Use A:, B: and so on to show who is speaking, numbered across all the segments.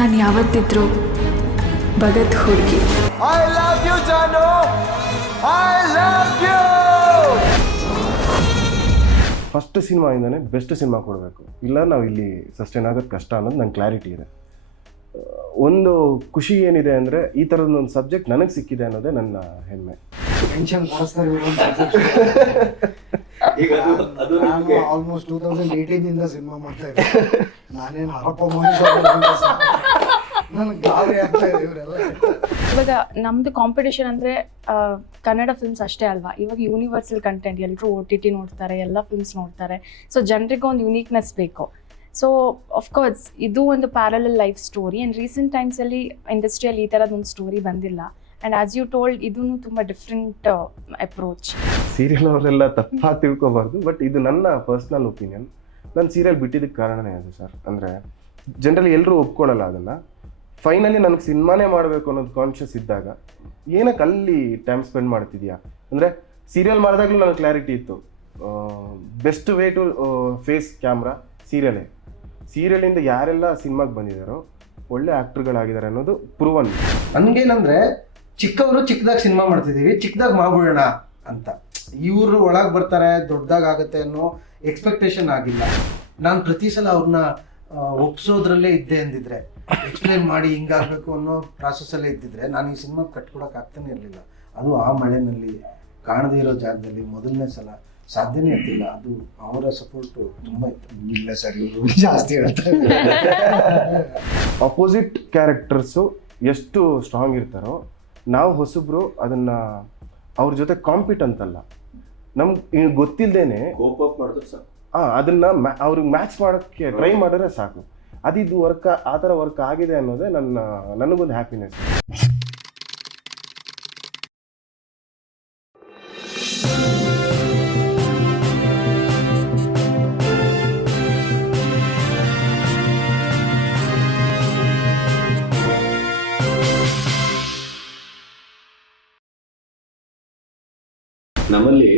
A: ನಾನು ಯಾವತ್ತಿದ್ರು ಭಗತ್ ಹುಡುಗಿ.
B: I love you Janu I love you
C: first ಸಿನಿಮಾಯಿಂದನೇ ಬೆಸ್ಟ್ ಸಿನಿಮಾ ಕೊಡಬೇಕು. ಇಲ್ಲ ನಾವು ಇಲ್ಲಿ ಸಸ್ಟೈನ್ ಆಗೋದು ಕಷ್ಟ ಅನ್ನೋದು ನಂಗೆ ಕ್ಲಾರಿಟಿ ಇದೆ. ಒಂದು ಖುಷಿ ಏನಿದೆ ಅಂದರೆ ಈ ಥರದ ಒಂದು ಸಬ್ಜೆಕ್ಟ್ ನನಗೆ ಸಿಕ್ಕಿದೆ ಅನ್ನೋದೇ ನನ್ನ ಹೆಮ್ಮೆ.
D: ಈಗ ಅದು ಅದು
E: ನಾನು
D: ನಿಮ್ಗೆ
E: ಆಲ್ಮೋಸ್ಟ್ ಟೂ ತೌಸಂಡ್ ಏಯ್ಟೀನಿಂದ ಸಿನಿಮಾ ಮಾಡ್ತಾ ಇದ್ದೆ ನಾನೇನು ಹರಪ್ಪ ನನಗೆ ಗಾಬರಿ ಆಗ್ತಾ ಇದೆ ಇವರೆಲ್ಲ
F: ಇವಾಗ ನಮ್ದು ಕಾಂಪಿಟೇಷನ್ ಅಂದ್ರೆ ಆ, ಕನ್ನಡ ಫಿಲ್ಮ್ಸ್ ಅಷ್ಟೇ ಅಲ್ವಾ? ಇವಾಗ ಯೂನಿವರ್ಸಲ್ ಕಂಟೆಂಟ್ ಎಲ್ಲರೂ ಓ ಟಿ ಟಿ ನೋಡ್ತಾರೆ ಎಲ್ಲ ಫಿಲ್ಮ್ಸ್ ನೋಡ್ತಾರೆ. ಸೊ ಜನರಿಗೆ ಒಂದು ಯುನೀಕ್ನೆಸ್ ಬೇಕು ಸೊ ಅಫ್ಕೋರ್ಸ್ ಇದು ಒಂದು parallel life story and recent ಟೈಮ್ಸಲ್ಲಿ ಇಂಡಸ್ಟ್ರಿಯಲ್ಲಿ ಈ ಥರದ್ದು ಒಂದು ಸ್ಟೋರಿ ಬಂದಿಲ್ಲ. ಆ್ಯಂಡ್ ಆಸ್ ಯು ಟೋಲ್ಡ್ ಇದೂ ತುಂಬ ಡಿಫ್ರೆಂಟ್ ಅಪ್ರೋಚ್
C: ಸೀರಿಯಲ್ ಅವರೆಲ್ಲ ತಪ್ಪಾಗಿ ತಿಳ್ಕೋಬಾರ್ದು ಬಟ್ ಇದು ನನ್ನ ಪರ್ಸ್ನಲ್ ಒಪಿನಿಯನ್ ನಾನು ಸೀರಿಯಲ್ ಬಿಟ್ಟಿದ್ದಕ್ಕೆ ಕಾರಣನೇ ಅದು ಸರ್. ಅಂದರೆ ಜನರಲಿ ಎಲ್ಲರೂ ಒಪ್ಕೊಳ್ಳಲ್ಲ ಅದನ್ನು. ಫೈನಲಿ ನನಗೆ ಸಿನಿಮಾನೇ ಮಾಡಬೇಕು ಅನ್ನೋದು ಕಾನ್ಷಿಯಸ್ ಇದ್ದಾಗ, ಏನಕ್ಕೆ ಅಲ್ಲಿ ಟೈಮ್ ಸ್ಪೆಂಡ್ ಮಾಡ್ತಿದ್ಯಾ? ಅಂದರೆ ಸೀರಿಯಲ್ ಮಾಡಿದಾಗಲೂ ನನಗೆ ಕ್ಲಾರಿಟಿ ಇತ್ತು. Best way to face camera ಸೀರಿಯಲೇ ಸೀರಿಯಲಿಂದ ಯಾರೆಲ್ಲ ಸಿನಿಮಾಗೆ ಬಂದಿದ್ದಾರೋ ಒಳ್ಳೆ ಆ್ಯಕ್ಟ್ರುಗಳಾಗಿದ್ದಾರೆ ಅನ್ನೋದು ಪ್ರೂವನ್
G: ನನ್ಗೇನಂದ್ರೆ ಚಿಕ್ಕವರು ಚಿಕ್ಕದಾಗ ಸಿನಿಮಾ ಮಾಡ್ತಿದ್ದೀವಿ ಚಿಕ್ಕದಾಗ ಮಾಡ್ಬಿಡೋಣ ಅಂತ. ಇವರು ಒಳಗೆ ಬರ್ತಾರೆ ದೊಡ್ಡದಾಗ ಆಗುತ್ತೆ ಅನ್ನೋ ಎಕ್ಸ್ಪೆಕ್ಟೇಷನ್ ಆಗಿಲ್ಲ. ನಾನು ಪ್ರತಿ ಸಲ ಅವ್ರನ್ನ ಒಪ್ಸೋದ್ರಲ್ಲೇ ಇದ್ದೆ ಅಂದಿದ್ರೆ ಎಕ್ಸ್ಪ್ಲೈನ್ ಮಾಡಿ ಹಿಂಗಾಗಬೇಕು ಅನ್ನೋ ಪ್ರಾಸೆಸಲ್ಲೇ ಇದ್ದಿದ್ರೆ ನಾನು ಈ ಸಿನಿಮಾ ಕಟ್ಕೊಡಕ್ಕೆ ಆಗ್ತಾನೆ ಇರಲಿಲ್ಲ. ಅದು ಆ ಮಳೆನಲ್ಲಿ ಕಾಣದೇ ಇರೋ ಜಾಗದಲ್ಲಿ ಮೊದಲನೇ ಸಲ ಸಾಧ್ಯನೇ ಇರ್ತಿಲ್ಲ ಅದು ಅವರ ಸಪೋರ್ಟು ತುಂಬ ಇತ್ತು.
E: ಇಲ್ಲ ಸರ್ ಇವರು ಜಾಸ್ತಿ ಹೇಳ್ತಾರೆ
C: ಅಪೋಸಿಟ್ ಕ್ಯಾರೆಕ್ಟರ್ಸು ಎಷ್ಟು ಸ್ಟ್ರಾಂಗ್ ಇರ್ತಾರೋ ನಾವು ಹೊಸಬ್ರು ಅದನ್ನ ಅವ್ರ ಜೊತೆ ಕಾಂಪಿಟ್ ಅಂತಲ್ಲ. ನಮ್ಗೆ ಗೊತ್ತಿಲ್ಲದೇನೆ ಹಾ ಅದನ್ನ ಮ್ಯಾ ಅವ್ರಿಗೆ ಮ್ಯಾಚ್ ಮಾಡೋಕ್ಕೆ ಟ್ರೈ ಮಾಡಿದ್ರೆ ಸಾಕು. ಅದಿದು ವರ್ಕ್ ಆ ಥರ ವರ್ಕ್ ಆಗಿದೆ ಅನ್ನೋದೇ ನನ್ನ ನನಗೊಂದು ಹ್ಯಾಪಿನೆಸ್
D: ನಮ್ಮಲ್ಲಿ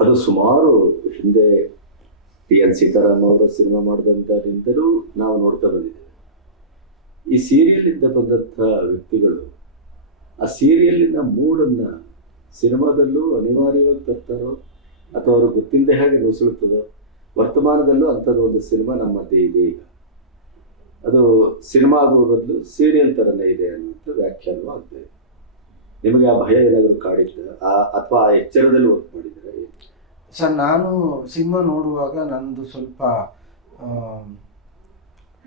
D: ಅದು ಸುಮಾರು ಹಿಂದೆ ಟಿ ಎನ್ ಸೀತಾರಾಮ್ ಅವರ ಸಿನಿಮಾ ಮಾಡಿದಂಥರಿಂದಲೂ ನಾವು ನೋಡ್ತಾ ಬಂದಿದ್ದೇವೆ. ಈ ಸೀರಿಯಲಿಂದ ಬಂದಂಥ ವ್ಯಕ್ತಿಗಳು, ಆ ಸೀರಿಯಲಿನ ಮೂಡನ್ನು ಸಿನಿಮಾದಲ್ಲೂ ಅನಿವಾರ್ಯವಾಗಿ ತರ್ತಾರೋ ಅಥವಾ ಅವರು ಗೊತ್ತಿಲ್ಲದೆ ಹೇಗೆ ನುಸುಳುತ್ತದೋ, ವರ್ತಮಾನದಲ್ಲೂ ಅಂಥದ್ದು ಒಂದು ಸಿನಿಮಾ ನಮ್ಮ ಇದೆ ಈಗ. ಅದು ಸಿನಿಮಾ ಆಗುವ ಬದಲು ಸೀರಿಯಲ್ ಥರನೇ ಇದೆ ಅನ್ನುವಂಥ ವ್ಯಾಖ್ಯಾನವೂ ಆಗ್ತದೆ ನಿಮಗೆ ಆ ಭಯ ಏನಾದರೂ ಕಾಡಿದ್ರೆ ಆ ಅಥವಾ ಆ ಎಚ್ಚರದಲ್ಲಿ ವರ್ಕ್ ಮಾಡಿದ್ದಾರೆ
G: ಸರ್, ನಾನು ಸಿನಿಮಾ ನೋಡುವಾಗ ನಂದು ಸ್ವಲ್ಪ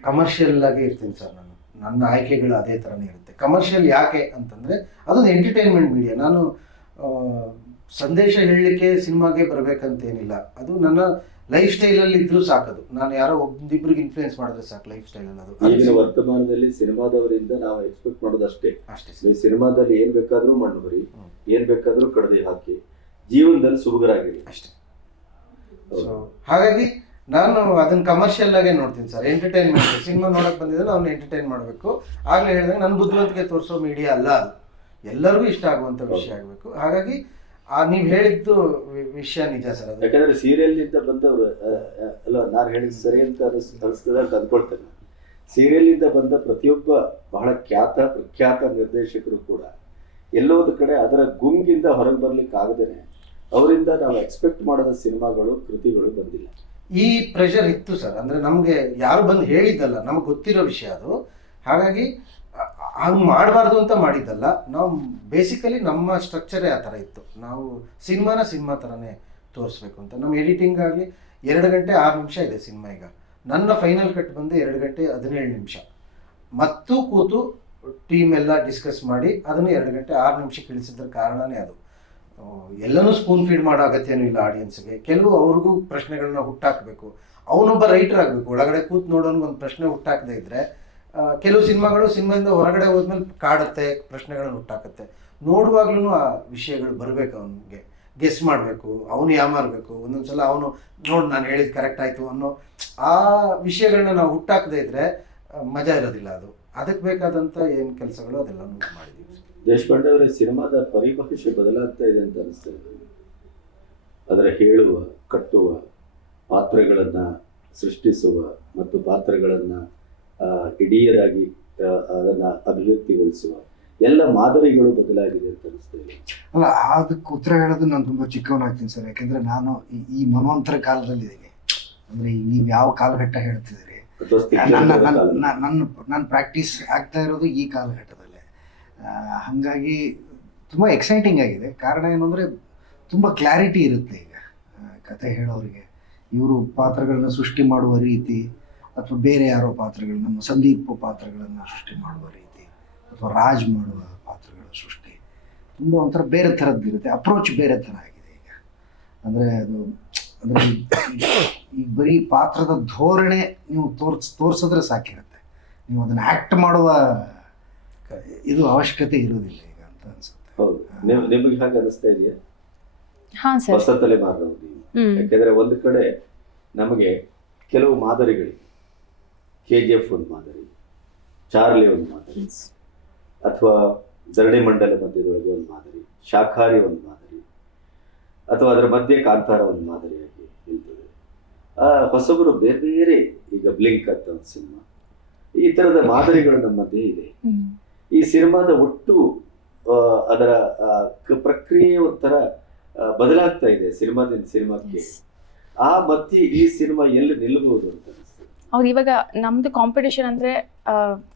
G: ಕಮರ್ಷಿಯಲ್ ಆಗಿ ಇರ್ತೀನಿ ಸರ್ ನಾನು. ನನ್ನ ಆಯ್ಕೆಗಳು ಅದೇ ಥರನೇ ಇರುತ್ತೆ. ಕಮರ್ಷಿಯಲ್ ಯಾಕೆ ಅಂತಂದರೆ, ಅದೊಂದು ಎಂಟರ್ಟೈನ್ಮೆಂಟ್ ಮೀಡಿಯಾ ನಾನು ಸಂದೇಶ ಹೇಳಲಿಕ್ಕೆ ಸಿನಿಮಾಗೆ ಬರಬೇಕಂತೇನಿಲ್ಲ. ಅದು ನನ್ನ ಲೈಫ್ ಸ್ಟೈಲಲ್ಲಿ ಇದ್ರೂ ಸಾಕದು. ನಾನು ಯಾರೋ ಒಬ್ಬಿಬ್ರಿಗೆ ಇನ್ಫ್ಲೂಯೆನ್ಸ್ ಮಾಡಿದ್ರೆ ಸಾಕು ಲೈಫ್ ಸ್ಟೈಲಲ್ಲಿ
D: ಈಗಿನ
G: ಅದು
D: ವರ್ತಮಾನದಲ್ಲಿ ಸಿನಿಮಾದವರಿಂದ ನಾವು ಎಕ್ಸ್ಪೆಕ್ಟ್ ಮಾಡೋದಷ್ಟೇ.
G: ಅಷ್ಟೇ ಅಷ್ಟೇ
D: ನೀವು ಸಿನಿಮಾದಲ್ಲಿ ಏನ್ ಬೇಕಾದ್ರೂ
G: ಹ್ಮ್.
D: ಏನ್ ಬೇಕಾದ್ರೂ ಕಡದೆ ಹಾಕಿ. ಜೀವನದಲ್ಲಿ ಸುಭಗರಾಗಿರಿ
G: ಅಷ್ಟೇ. ಸೊ ಹಾಗಾಗಿ ನಾನು ಅದನ್ನ ಕಮರ್ಷಿಯಲ್ ಆಗಿ ನೋಡ್ತೀನಿ ಸರ್. ಎಂಟರ್ಟೈನ್ಮೆಂಟ್ ಸಿನಿಮಾ ನೋಡಕ್ ಬಂದಿದ್ರೆ ಅವ್ನು ಎಂಟರ್ಟೈನ್ ಮಾಡಬೇಕು. ಆಗ್ಲೇ ಹೇಳಿದಾಗ ನನ್ನ ಬುದ್ಧಿವಂತಿಕೆ ತೋರಿಸೋ ಮೀಡಿಯಾ ಅಲ್ಲ ಅದು. ಎಲ್ಲರಿಗೂ ಇಷ್ಟ ಆಗುವಂತ ವಿಷಯ ಆಗಬೇಕು. ಹಾಗಾಗಿ ನೀವು ಹೇಳಿದ್ದು ವಿಷಯ ನಿಜ ಸರ್ ಅದು.
D: ಯಾಕಂದ್ರೆ ಸೀರಿಯಲ್ ಇಂದ ಬಂದವರು ಅಲ್ಲ ನಾನು ಹೇಳಿದ್ ಸರಿ ಅಂತ ಅನಿಸ್ ಅನಿಸ್ತದೆ ಅಂತ ಅಂದ್ಕೊಳ್ತೇನೆ ಸೀರಿಯಲ್ ಇಂದ ಬಂದ ಪ್ರತಿಯೊಬ್ಬ ಬಹಳ ಖ್ಯಾತ ಪ್ರಖ್ಯಾತ ನಿರ್ದೇಶಕರು ಕೂಡ ಎಲ್ಲೋದ ಕಡೆ ಅದರ ಗುಂಗಿಂದ ಹೊರಗೆ ಬರ್ಲಿಕ್ಕೆ ಆಗದೇನೆ. ಅವರಿಂದ ನಾವು ಎಕ್ಸ್ಪೆಕ್ಟ್ ಮಾಡದ ಸಿನಿಮಾಗಳು ಕೃತಿಗಳು ಬಂದಿಲ್ಲ.
G: ಈ ಪ್ರೆಷರ್ ಇತ್ತು ಸರ್. ಅಂದ್ರೆ ನಮಗೆ ಯಾರು ಬಂದು ಹೇಳಿದ್ದಲ್ಲ ನಮ್ಗೆ ಗೊತ್ತಿರೋ ವಿಷಯ ಅದು. ಹಾಗಾಗಿ ಹಂಗೆ ಮಾಡಬಾರ್ದು ಅಂತ ಮಾಡಿದ್ದಲ್ಲ ನಾವು ಬೇಸಿಕಲಿ ನಮ್ಮ ಸ್ಟ್ರಕ್ಚರೇ ಆ ಥರ ಇತ್ತು. ನಾವು ಸಿನಿಮಾನ ಸಿನಿಮಾ ಥರನೇ ತೋರಿಸ್ಬೇಕು ಅಂತ. ನಮ್ಮ ಎಡಿಟಿಂಗ್ ಆಗಲಿ ಎರಡು ಗಂಟೆ ಆರು ನಿಮಿಷ ಇದೆ ಸಿನಿಮಾ ಈಗ. ನನ್ನ ಫೈನಲ್ ಕಟ್ ಬಂದು ಎರಡು ಗಂಟೆ ಹದಿನೇಳು ನಿಮಿಷ. ಮತ್ತು ಕೂತು ಟೀಮ್ ಎಲ್ಲ ಡಿಸ್ಕಸ್ ಮಾಡಿ ಅದನ್ನು ಎರಡು ಗಂಟೆ ಆರು ನಿಮಿಷಕ್ಕೆ ಇಳಿಸಿದ್ರ ಕಾರಣನೇ ಅದು. ಎಲ್ಲನೂ ಸ್ಪೂನ್ ಫೀಡ್ ಮಾಡೋ ಅಗತ್ಯನೂ ಇಲ್ಲ ಆಡಿಯನ್ಸ್ಗೆ ಕೆಲವು ಅವ್ರಿಗೂ ಪ್ರಶ್ನೆಗಳನ್ನ ಹುಟ್ಟಾಕಬೇಕು. ಅವನೊಬ್ಬ ರೈಟರ್ ಆಗಬೇಕು. ಒಳಗಡೆ ಕೂತು ನೋಡೋನಿಗೆ ಒಂದು ಪ್ರಶ್ನೆ ಹುಟ್ಟಾಕದೇ ಇದ್ರೆ ಆ, ಕೆಲವು ಸಿನಿಮಾಗಳು ಸಿನಿಮಾದಿಂದ ಹೊರಗಡೆ ಹೋದ್ಮೇಲೆ ಕಾಡುತ್ತೆ, ಪ್ರಶ್ನೆಗಳನ್ನು ಹುಟ್ಟಾಕತ್ತೆ. ನೋಡುವಾಗ್ಲೂ ಆ ವಿಷಯಗಳು ಬರಬೇಕು ಅವನಿಗೆ. ಗೆಸ್ ಮಾಡಬೇಕು, ಅವನು ಯಾಮಾರಬೇಕು ಒಂದೊಂದ್ಸಲ ಅವನು, ನೋಡಿ, ನಾನು ಹೇಳಿದ ಕರೆಕ್ಟ್ ಆಯಿತು ಅನ್ನೋ ಆ ವಿಷಯಗಳನ್ನ ನಾವು ಹುಟ್ಟಾಕದೇ ಇದ್ರೆ ಮಜಾ ಇರೋದಿಲ್ಲ ಅದು. ಅದಕ್ಕೆ ಬೇಕಾದಂಥ ಏನು ಕೆಲಸಗಳು ಅದೆಲ್ಲ ಮಾಡಿದ್ದೀವಿ
D: ದೇಶಪಾಂಡೆ ಅವರ, ಸಿನಿಮಾದ ಪರಿಭಾಷೆ ಬದಲಾಗ್ತಾ ಇದೆ ಅಂತ ಅನಿಸ್ತದೆ ಅದರ ಹೇಳುವ, ಕಟ್ಟುವ, ಪಾತ್ರಗಳನ್ನು ಸೃಷ್ಟಿಸುವ ಮತ್ತು ಪಾತ್ರಗಳನ್ನ ಆ, ಅದನ್ನು ಅಭಿವ್ಯಕ್ತಿಗೊಳಿಸುವ. ಎಲ್ಲ ಮಾದರಿಗಳು ಬದಲಾಗಿದೆ ಅಂತ ಅನಿಸ್ತೇವೆ
E: ಅಲ್ಲ ಅದಕ್ಕೆ ಉತ್ತರ ಹೇಳೋದು ನಾನು ತುಂಬಾ ಚಿಕ್ಕವನಾಗ್ತೀನಿ ಸರ್. ಯಾಕೆಂದ್ರೆ ನಾನು ಈ- ಮನವಂತರ ಕಾಲದಲ್ಲಿ ಇದ್ದೀನಿ. ಅಂದ್ರೆ ನೀವು ಯಾವ ಕಾಲಘಟ್ಟ ಹೇಳ್ತಿದ್ದೀರಿ? ನನ್ನ ನನ್ನ ನನ್ನ ಪ್ರಾಕ್ಟೀಸ್ ಆಗ್ತಾ ಇರೋದು ಈ ಕಾಲಘಟ್ಟದಲ್ಲೇ. ಹಂಗಾಗಿ ತುಂಬ ಎಕ್ಸೈಟಿಂಗ್ ಆಗಿದೆ. ಕಾರಣ ಏನು ಅಂದರೆ ತುಂಬ ಕ್ಲಾರಿಟಿ ಇರುತ್ತೆ ಈಗ ಕತೆ ಹೇಳೋರಿಗೆ. ಇವರು ಪಾತ್ರಗಳನ್ನ ಸೃಷ್ಟಿ ಮಾಡುವ ರೀತಿ ಅಥವಾ ಬೇರೆ ಯಾರೋ ಪಾತ್ರಗಳು ನಮ್ಮ ಸಂದೀಪ್ ಪಾತ್ರಗಳನ್ನು ಸೃಷ್ಟಿ ಮಾಡುವ ರೀತಿ ಅಥವಾ ರಾಜ್ ಮಾಡುವ ಪಾತ್ರಗಳ ಸೃಷ್ಟಿ. ತುಂಬ ಒಂಥರ ಬೇರೆ ಥರದ್ದು ಇರುತ್ತೆ ಅಪ್ರೋಚ್ ಬೇರೆ ಥರ ಆಗಿದೆ ಈಗ. ಅಂದರೆ ಅದು ಅಂದರೆ ಈ ಬರೀ ಪಾತ್ರದ ಧೋರಣೆ ನೀವು ತೋರ್ಸ್ ತೋರಿಸಿದ್ರೆ ಸಾಕಿರುತ್ತೆ. ನೀವು ಅದನ್ನು ಆ್ಯಕ್ಟ್ ಮಾಡುವ ಇದು ಅವಶ್ಯಕತೆ ಇರೋದಿಲ್ಲ ಈಗ ಅಂತ ಅನ್ಸುತ್ತೆ.
D: ಹೌದು. ನಿಮ್- ನಿಮಗೆ ಹಾಗೆ ಅನಿಸ್ತಾ ಇದೆಯಾ? ಹೊಸ
F: ತಲೆಮಾರು
D: ಯಾಕೆಂದ್ರೆ ಒಂದು ಕಡೆ ನಮಗೆ ಕೆಲವು ಮಾದರಿಗಳಿವೆ. ಕೆ ಜಿ ಎಫ್ ಒಂದು ಮಾದರಿ ಚಾರ್ಲಿ ಒಂದು ಮಾದರಿ ಅಥವಾ ಧರಣಿ ಮಂಡಲ ಮಧ್ಯದೊಳಗೆ ಒಂದು ಮಾದರಿ ಶಾಖಾರಿ ಒಂದು ಮಾದರಿ ಅಥವಾ ಅದರ ಮಧ್ಯೆ ಕಾಂತಾರ ಒಂದು ಮಾದರಿಯಾಗಿ ನಿಲ್ತದೆ ಆ ಹೊಸಬರು ಬೇರೆ ಬೇರೆ ಈಗ ಬ್ಲಿಂಕ್ ಅಂತ ಒಂದು ಸಿನಿಮಾ. ಈ ತರದ ಮಾದರಿಗಳು ನಮ್ಮ ಮಧ್ಯೆ ಇದೆ. ಈ ಸಿನಿಮಾದ ಒಟ್ಟು ಅದರ ಪ್ರಕ್ರಿಯೆ ಒಂಥರ ಬದಲಾಗ್ತಾ ಇದೆ ಸಿನಿಮಾದಿಂದ ಸಿನಿಮಾಕ್ಕೆ. ಆ ಮಧ್ಯೆ ಈ ಸಿನಿಮಾ ಎಲ್ಲಿ ನಿಲ್ಲಬಹುದು ಅಂತ
F: ಹೌದು ಇವಾಗ ನಮ್ದು ಕಾಂಪಿಟೇಷನ್ ಅಂದ್ರೆ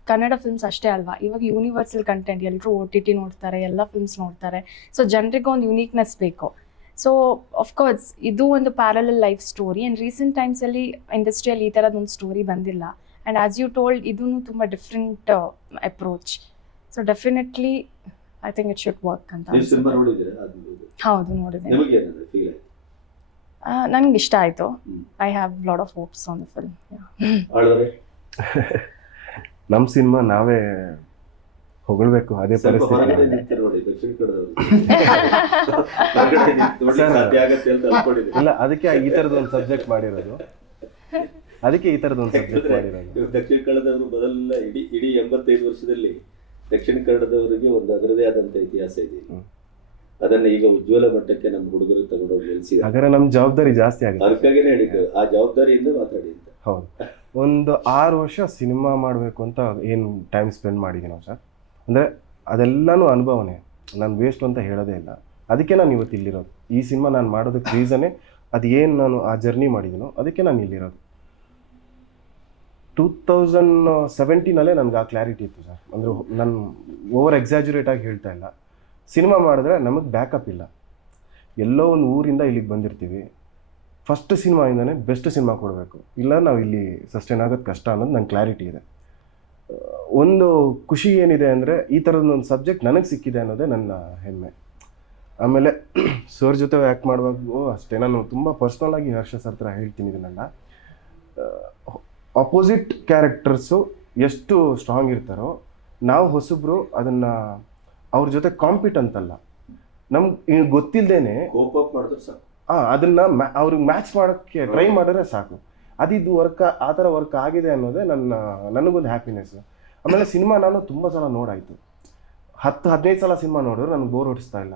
F: ಕನ್ನಡ ಫಿಲ್ಮ್ಸ್ ಅಷ್ಟೇ ಅಲ್ವಾ? ಇವಾಗ ಯೂನಿವರ್ಸಲ್ ಕಂಟೆಂಟ್ ಎಲ್ಲರೂ ಓ ಟಿ ಟಿ ನೋಡ್ತಾರೆ ಎಲ್ಲ ಫಿಲ್ಮ್ಸ್ ನೋಡ್ತಾರೆ. ಸೊ ಜನರಿಗೆ ಒಂದು ಯುನೀಕ್ನೆಸ್ ಬೇಕು ಸೊ ಅಫ್ಕೋರ್ಸ್ ಇದು ಒಂದು parallel life story and recent ಟೈಮ್ಸಲ್ಲಿ ಇಂಡಸ್ಟ್ರಿಯಲ್ಲಿ ಈ ಥರದ ಒಂದು ಸ್ಟೋರಿ ಬಂದಿಲ್ಲ. ಆ್ಯಂಡ್ ಆಸ್ ಯು ಟೋಲ್ಡ್ ಇದೂ ತುಂಬ different approach so definitely I think it should work ಅಂತ ಹೌದು ನೋಡಿದೆ
D: ನಿಮಗೆ ಏನಂದ್ರೆ ಫೀಲ್ ಆಯ್ತು
F: ನನಗೆ ಇಷ್ಟ ಆಯಿತು. I have lot of hopes on the film
C: ನಮ್ಮ ಸಿನಿಮಾ ನಾವೇ ಹೊಗಳ್ಬೇಕು ಅದೇ ಪರಿಸ್ಥಿತಿ. ಇಲ್ಲ ಅದಕ್ಕೆ ಈ ಥರದ ಒಂದು ಸಬ್ಜೆಕ್ಟ್ ಮಾಡಿರೋದು. ಅದಕ್ಕೆ ಈ ಥರದ ಒಂದು ಸಬ್ಜೆಕ್ಟ್ ಮಾಡಿರೋದು.
D: ದಕ್ಷಿಣ ಕನ್ನಡದವರು ಬದಲಿಲ್ಲ ಇಡೀ ಇಡೀ ಎಂಬತ್ತೈದು ವರ್ಷದಲ್ಲಿ ದಕ್ಷಿಣ ಕನ್ನಡದವರಿಗೆ ಒಂದು ಅದರದೇ ಆದಂತ ಇತಿಹಾಸ ಇದೆ. ಅದನ್ನ ಈಗ ಉಜ್ವಲ ಮಟ್ಟಕ್ಕೆ ನಮ್ಮ ಹುಡುಗರು ತಗೊಂಡೋಗಿ ನಿಲ್ಸಿದ್ದಾರೆ.
C: ಹಾಗಾದ್ರೆ ನಮ್ಮ ಜವಾಬ್ದಾರಿ ಜಾಸ್ತಿ ಆಗುತ್ತೆ.
D: ಅದಕ್ಕಾಗಿನೇ ಹೇಳಿದ್ದು ಆ ಜವಾಬ್ದಾರಿಯಿಂದ ಮಾತಾಡಿ ಅಂತ.
C: ಹೌದು. ಒಂದು ಆರು ವರ್ಷ ಸಿನಿಮಾ ಮಾಡಬೇಕು ಅಂತ ಏನು ಟೈಮ್ ಸ್ಪೆಂಡ್ ಮಾಡಿದ್ದೀನಿ ನಾವು ಸರ್? ಅಂದರೆ ಅದೆಲ್ಲನೂ ಅನುಭವನೇ. ನಾನು ವೇಸ್ಟ್ ಅಂತ ಹೇಳೋದೇ ಇಲ್ಲ. ಅದಕ್ಕೆ ನಾನು ಇವತ್ತು ಇಲ್ಲಿರೋದು. ಈ ಸಿನಿಮಾ ನಾನು ಮಾಡೋದಕ್ಕೆ ರೀಸನೇ ಅದು ಏನು ನಾನು ಆ ಜರ್ನಿ ಮಾಡಿದ್ದೀನೋ ಅದಕ್ಕೆ ನಾನು ಇಲ್ಲಿರೋದು. ಟೂ ತೌಸಂಡ್ ಸೆವೆಂಟೀನಲ್ಲೇ ನನಗೆ ಆ ಕ್ಲಾರಿಟಿ ಇತ್ತು ಸರ್. ಅಂದರೆ ನಾನು ಓವರ್ ಎಕ್ಸಾಜುರೇಟಾಗಿ ಹೇಳ್ತಾ ಇಲ್ಲ. ಸಿನಿಮಾ ಮಾಡಿದ್ರೆ ನಮಗೆ ಬ್ಯಾಕಪ್ ಇಲ್ಲ. ಎಲ್ಲೋ ಒಂದು ಊರಿಂದ ಇಲ್ಲಿಗೆ ಬಂದಿರ್ತೀವಿ. ಫಸ್ಟ್ ಸಿನಿಮಾಯಿಂದನೇ ಬೆಸ್ಟ್ ಸಿನಿಮಾ ಕೊಡಬೇಕು. ಇಲ್ಲ ನಾವು ಇಲ್ಲಿ ಸಸ್ಟೈನ್ ಆಗೋದು ಕಷ್ಟ ಅನ್ನೋದು ನಂಗೆ ಕ್ಲಾರಿಟಿ ಇದೆ. ಒಂದು ಖುಷಿ ಏನಿದೆ ಅಂದರೆ ಈ ಥರದೊಂದು ಸಬ್ಜೆಕ್ಟ್ ನನಗೆ ಸಿಕ್ಕಿದೆ ಅನ್ನೋದೇ ನನ್ನ ಹೆಮ್ಮೆ. ಆಮೇಲೆ ಸರ್ ಜೊತೆ ಆ್ಯಕ್ಟ್ ಮಾಡುವಾಗೂ ಅಷ್ಟೇ, ನಾನು ತುಂಬ ಪರ್ಸ್ನಲಾಗಿ ಹರ್ಷ ಸರ್ ಹತ್ರ ಹೇಳ್ತೀನಿ ಇದನ್ನೆಲ್ಲ. ಅಪೋಸಿಟ್ ಕ್ಯಾರೆಕ್ಟರ್ಸು ಎಷ್ಟು ಸ್ಟ್ರಾಂಗ್ ಇರ್ತಾರೋ, ನಾವು ಹೊಸಬ್ರು ಅದನ್ನು ಅವ್ರ ಜೊತೆ ಕಾಂಪಿಟ್ ಅಂತಲ್ಲ. ನಮ್ಗೆ ಗೊತ್ತಿಲ್ಲದೇನೆ
D: ಹಾ ಮಾಡಿದ್ರೆ ಸಾಕು.
C: ಹಾಂ ಅದನ್ನ ಮ್ಯಾ ಅವ್ರಿಗೆ ಮ್ಯಾಚ್ ಮಾಡೋಕ್ಕೆ ಟ್ರೈ ಮಾಡಿದ್ರೆ ಸಾಕು. ಅದಿದ್ದು ವರ್ಕ್ ಆ ಥರ ವರ್ಕ್ ಆಗಿದೆ ಅನ್ನೋದೇ ನನ್ನ ನನಗೊಂದು ಹ್ಯಾಪಿನೆಸ್ ಆಮೇಲೆ ಸಿನಿಮಾ ನಾನು ತುಂಬ ಸಲ ನೋಡಾಯಿತು. ಹತ್ತು ಹದಿನೈದು ಸಲ ಸಿನಿಮಾ ನೋಡಿದ್ರೆ ನನಗೆ ಬೋರ್ ಹೊಡಿಸ್ತಾ ಇಲ್ಲ.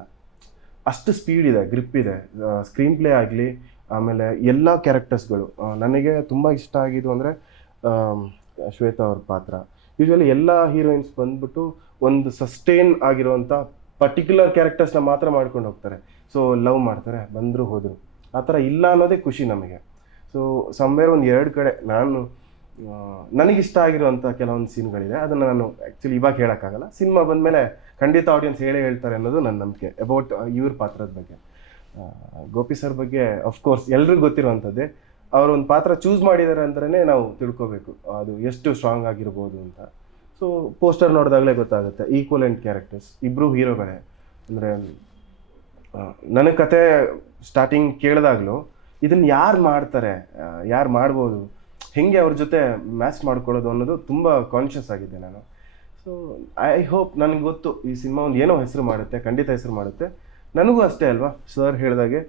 C: ಅಷ್ಟು ಸ್ಪೀಡ್ ಇದೆ ಗ್ರಿಪ್ ಇದೆ. ಸ್ಕ್ರೀನ್ ಪ್ಲೇ ಆಗಲಿ ಆಮೇಲೆ ಎಲ್ಲ ಕ್ಯಾರೆಕ್ಟರ್ಸ್ಗಳು ನನಗೆ ತುಂಬ ಇಷ್ಟ ಆಗಿದ್ದು ಅಂದರೆ ಶ್ವೇತಾ ಅವ್ರ ಪಾತ್ರ. ಯೂಶ್ವಲಿ ಎಲ್ಲ ಹೀರೋಯಿನ್ಸ್ ಬಂದ್ಬಿಟ್ಟು ಒಂದು ಸಸ್ಟೈನ್ ಆಗಿರುವಂಥ ಪರ್ಟಿಕ್ಯುಲರ್ ಕ್ಯಾರೆಕ್ಟರ್ಸ್ನ ಮಾತ್ರ ಮಾಡ್ಕೊಂಡು ಹೋಗ್ತಾರೆ. ಸೊ ಲವ್ ಮಾಡ್ತಾರೆ, ಬಂದರು ಹೋದರು. ಆ ಥರ ಇಲ್ಲ ಅನ್ನೋದೇ ಖುಷಿ ನಮಗೆ. ಸೊ ಸಮ್ವೇರ್ ಒಂದು ಎರಡು ಕಡೆ ನಾನು ನನಗಿಷ್ಟ ಆಗಿರುವಂಥ ಕೆಲವೊಂದು ಸೀನ್ಗಳಿದೆ ಅದನ್ನು ನಾನು ಆ್ಯಕ್ಚುಲಿ ಇವಾಗ ಹೇಳೋಕ್ಕಾಗಲ್ಲ. ಸಿನಿಮಾ ಬಂದಮೇಲೆ ಖಂಡಿತ ಆಡಿಯನ್ಸ್ ಹೇಳೇ ಹೇಳ್ತಾರೆ ಅನ್ನೋದು ನನ್ನ ನಂಬಿಕೆ. ಅಬೌಟ್ ಇವ್ರ ಪಾತ್ರದ ಬಗ್ಗೆ. ಗೋಪಿ ಸರ್ ಬಗ್ಗೆ ಅಫ್ಕೋರ್ಸ್ ಎಲ್ರಿಗೂ ಗೊತ್ತಿರುವಂಥದ್ದೇ ಅವರೊಂದು ಪಾತ್ರ ಚೂಸ್ ಮಾಡಿದ್ದಾರೆ ಅಂದ್ರೆ ನಾವು ತಿಳ್ಕೋಬೇಕು. ಅದು ಎಷ್ಟು ಸ್ಟ್ರಾಂಗ್ ಆಗಿರ್ಬೋದು ಅಂತ. ಸೊ ಪೋಸ್ಟರ್ ನೋಡಿದಾಗಲೇ ಗೊತ್ತಾಗುತ್ತೆ. ಈಕ್ವಲೆಂಟ್ ಕ್ಯಾರೆಕ್ಟರ್ಸ್ ಇಬ್ಬರು ಹೀರೋಗಳೇ. ಅಂದರೆ ನನಗೆ ಕತೆ ಸ್ಟಾರ್ಟಿಂಗ್ ಕೇಳಿದಾಗಲೂ ಇದನ್ನು ಯಾರು ಮಾಡ್ತಾರೆ? ಯಾರು ಮಾಡ್ಬೋದು? ಹೆಂಗೆ ಅವ್ರ ಜೊತೆ ಮ್ಯಾಚ್ ಮಾಡ್ಕೊಳ್ಳೋದು ಅನ್ನೋದು ತುಂಬ ಕಾನ್ಷಿಯಸ್ ಆಗಿದ್ದೆ ನಾನು. ಸೊ ಐ ಹೋಪ್ ನನಗೆ ಗೊತ್ತು, ಈ ಸಿನಿಮಾ ಒಂದು ಏನೋ ಹೆಸರು ಮಾಡುತ್ತೆ, ಖಂಡಿತ ಹೆಸರು ಮಾಡುತ್ತೆ. ನನಗೂ ಅಷ್ಟೇ ಅಲ್ವಾ? ಸರ್ ಹೇಳಿದಾಗೆ,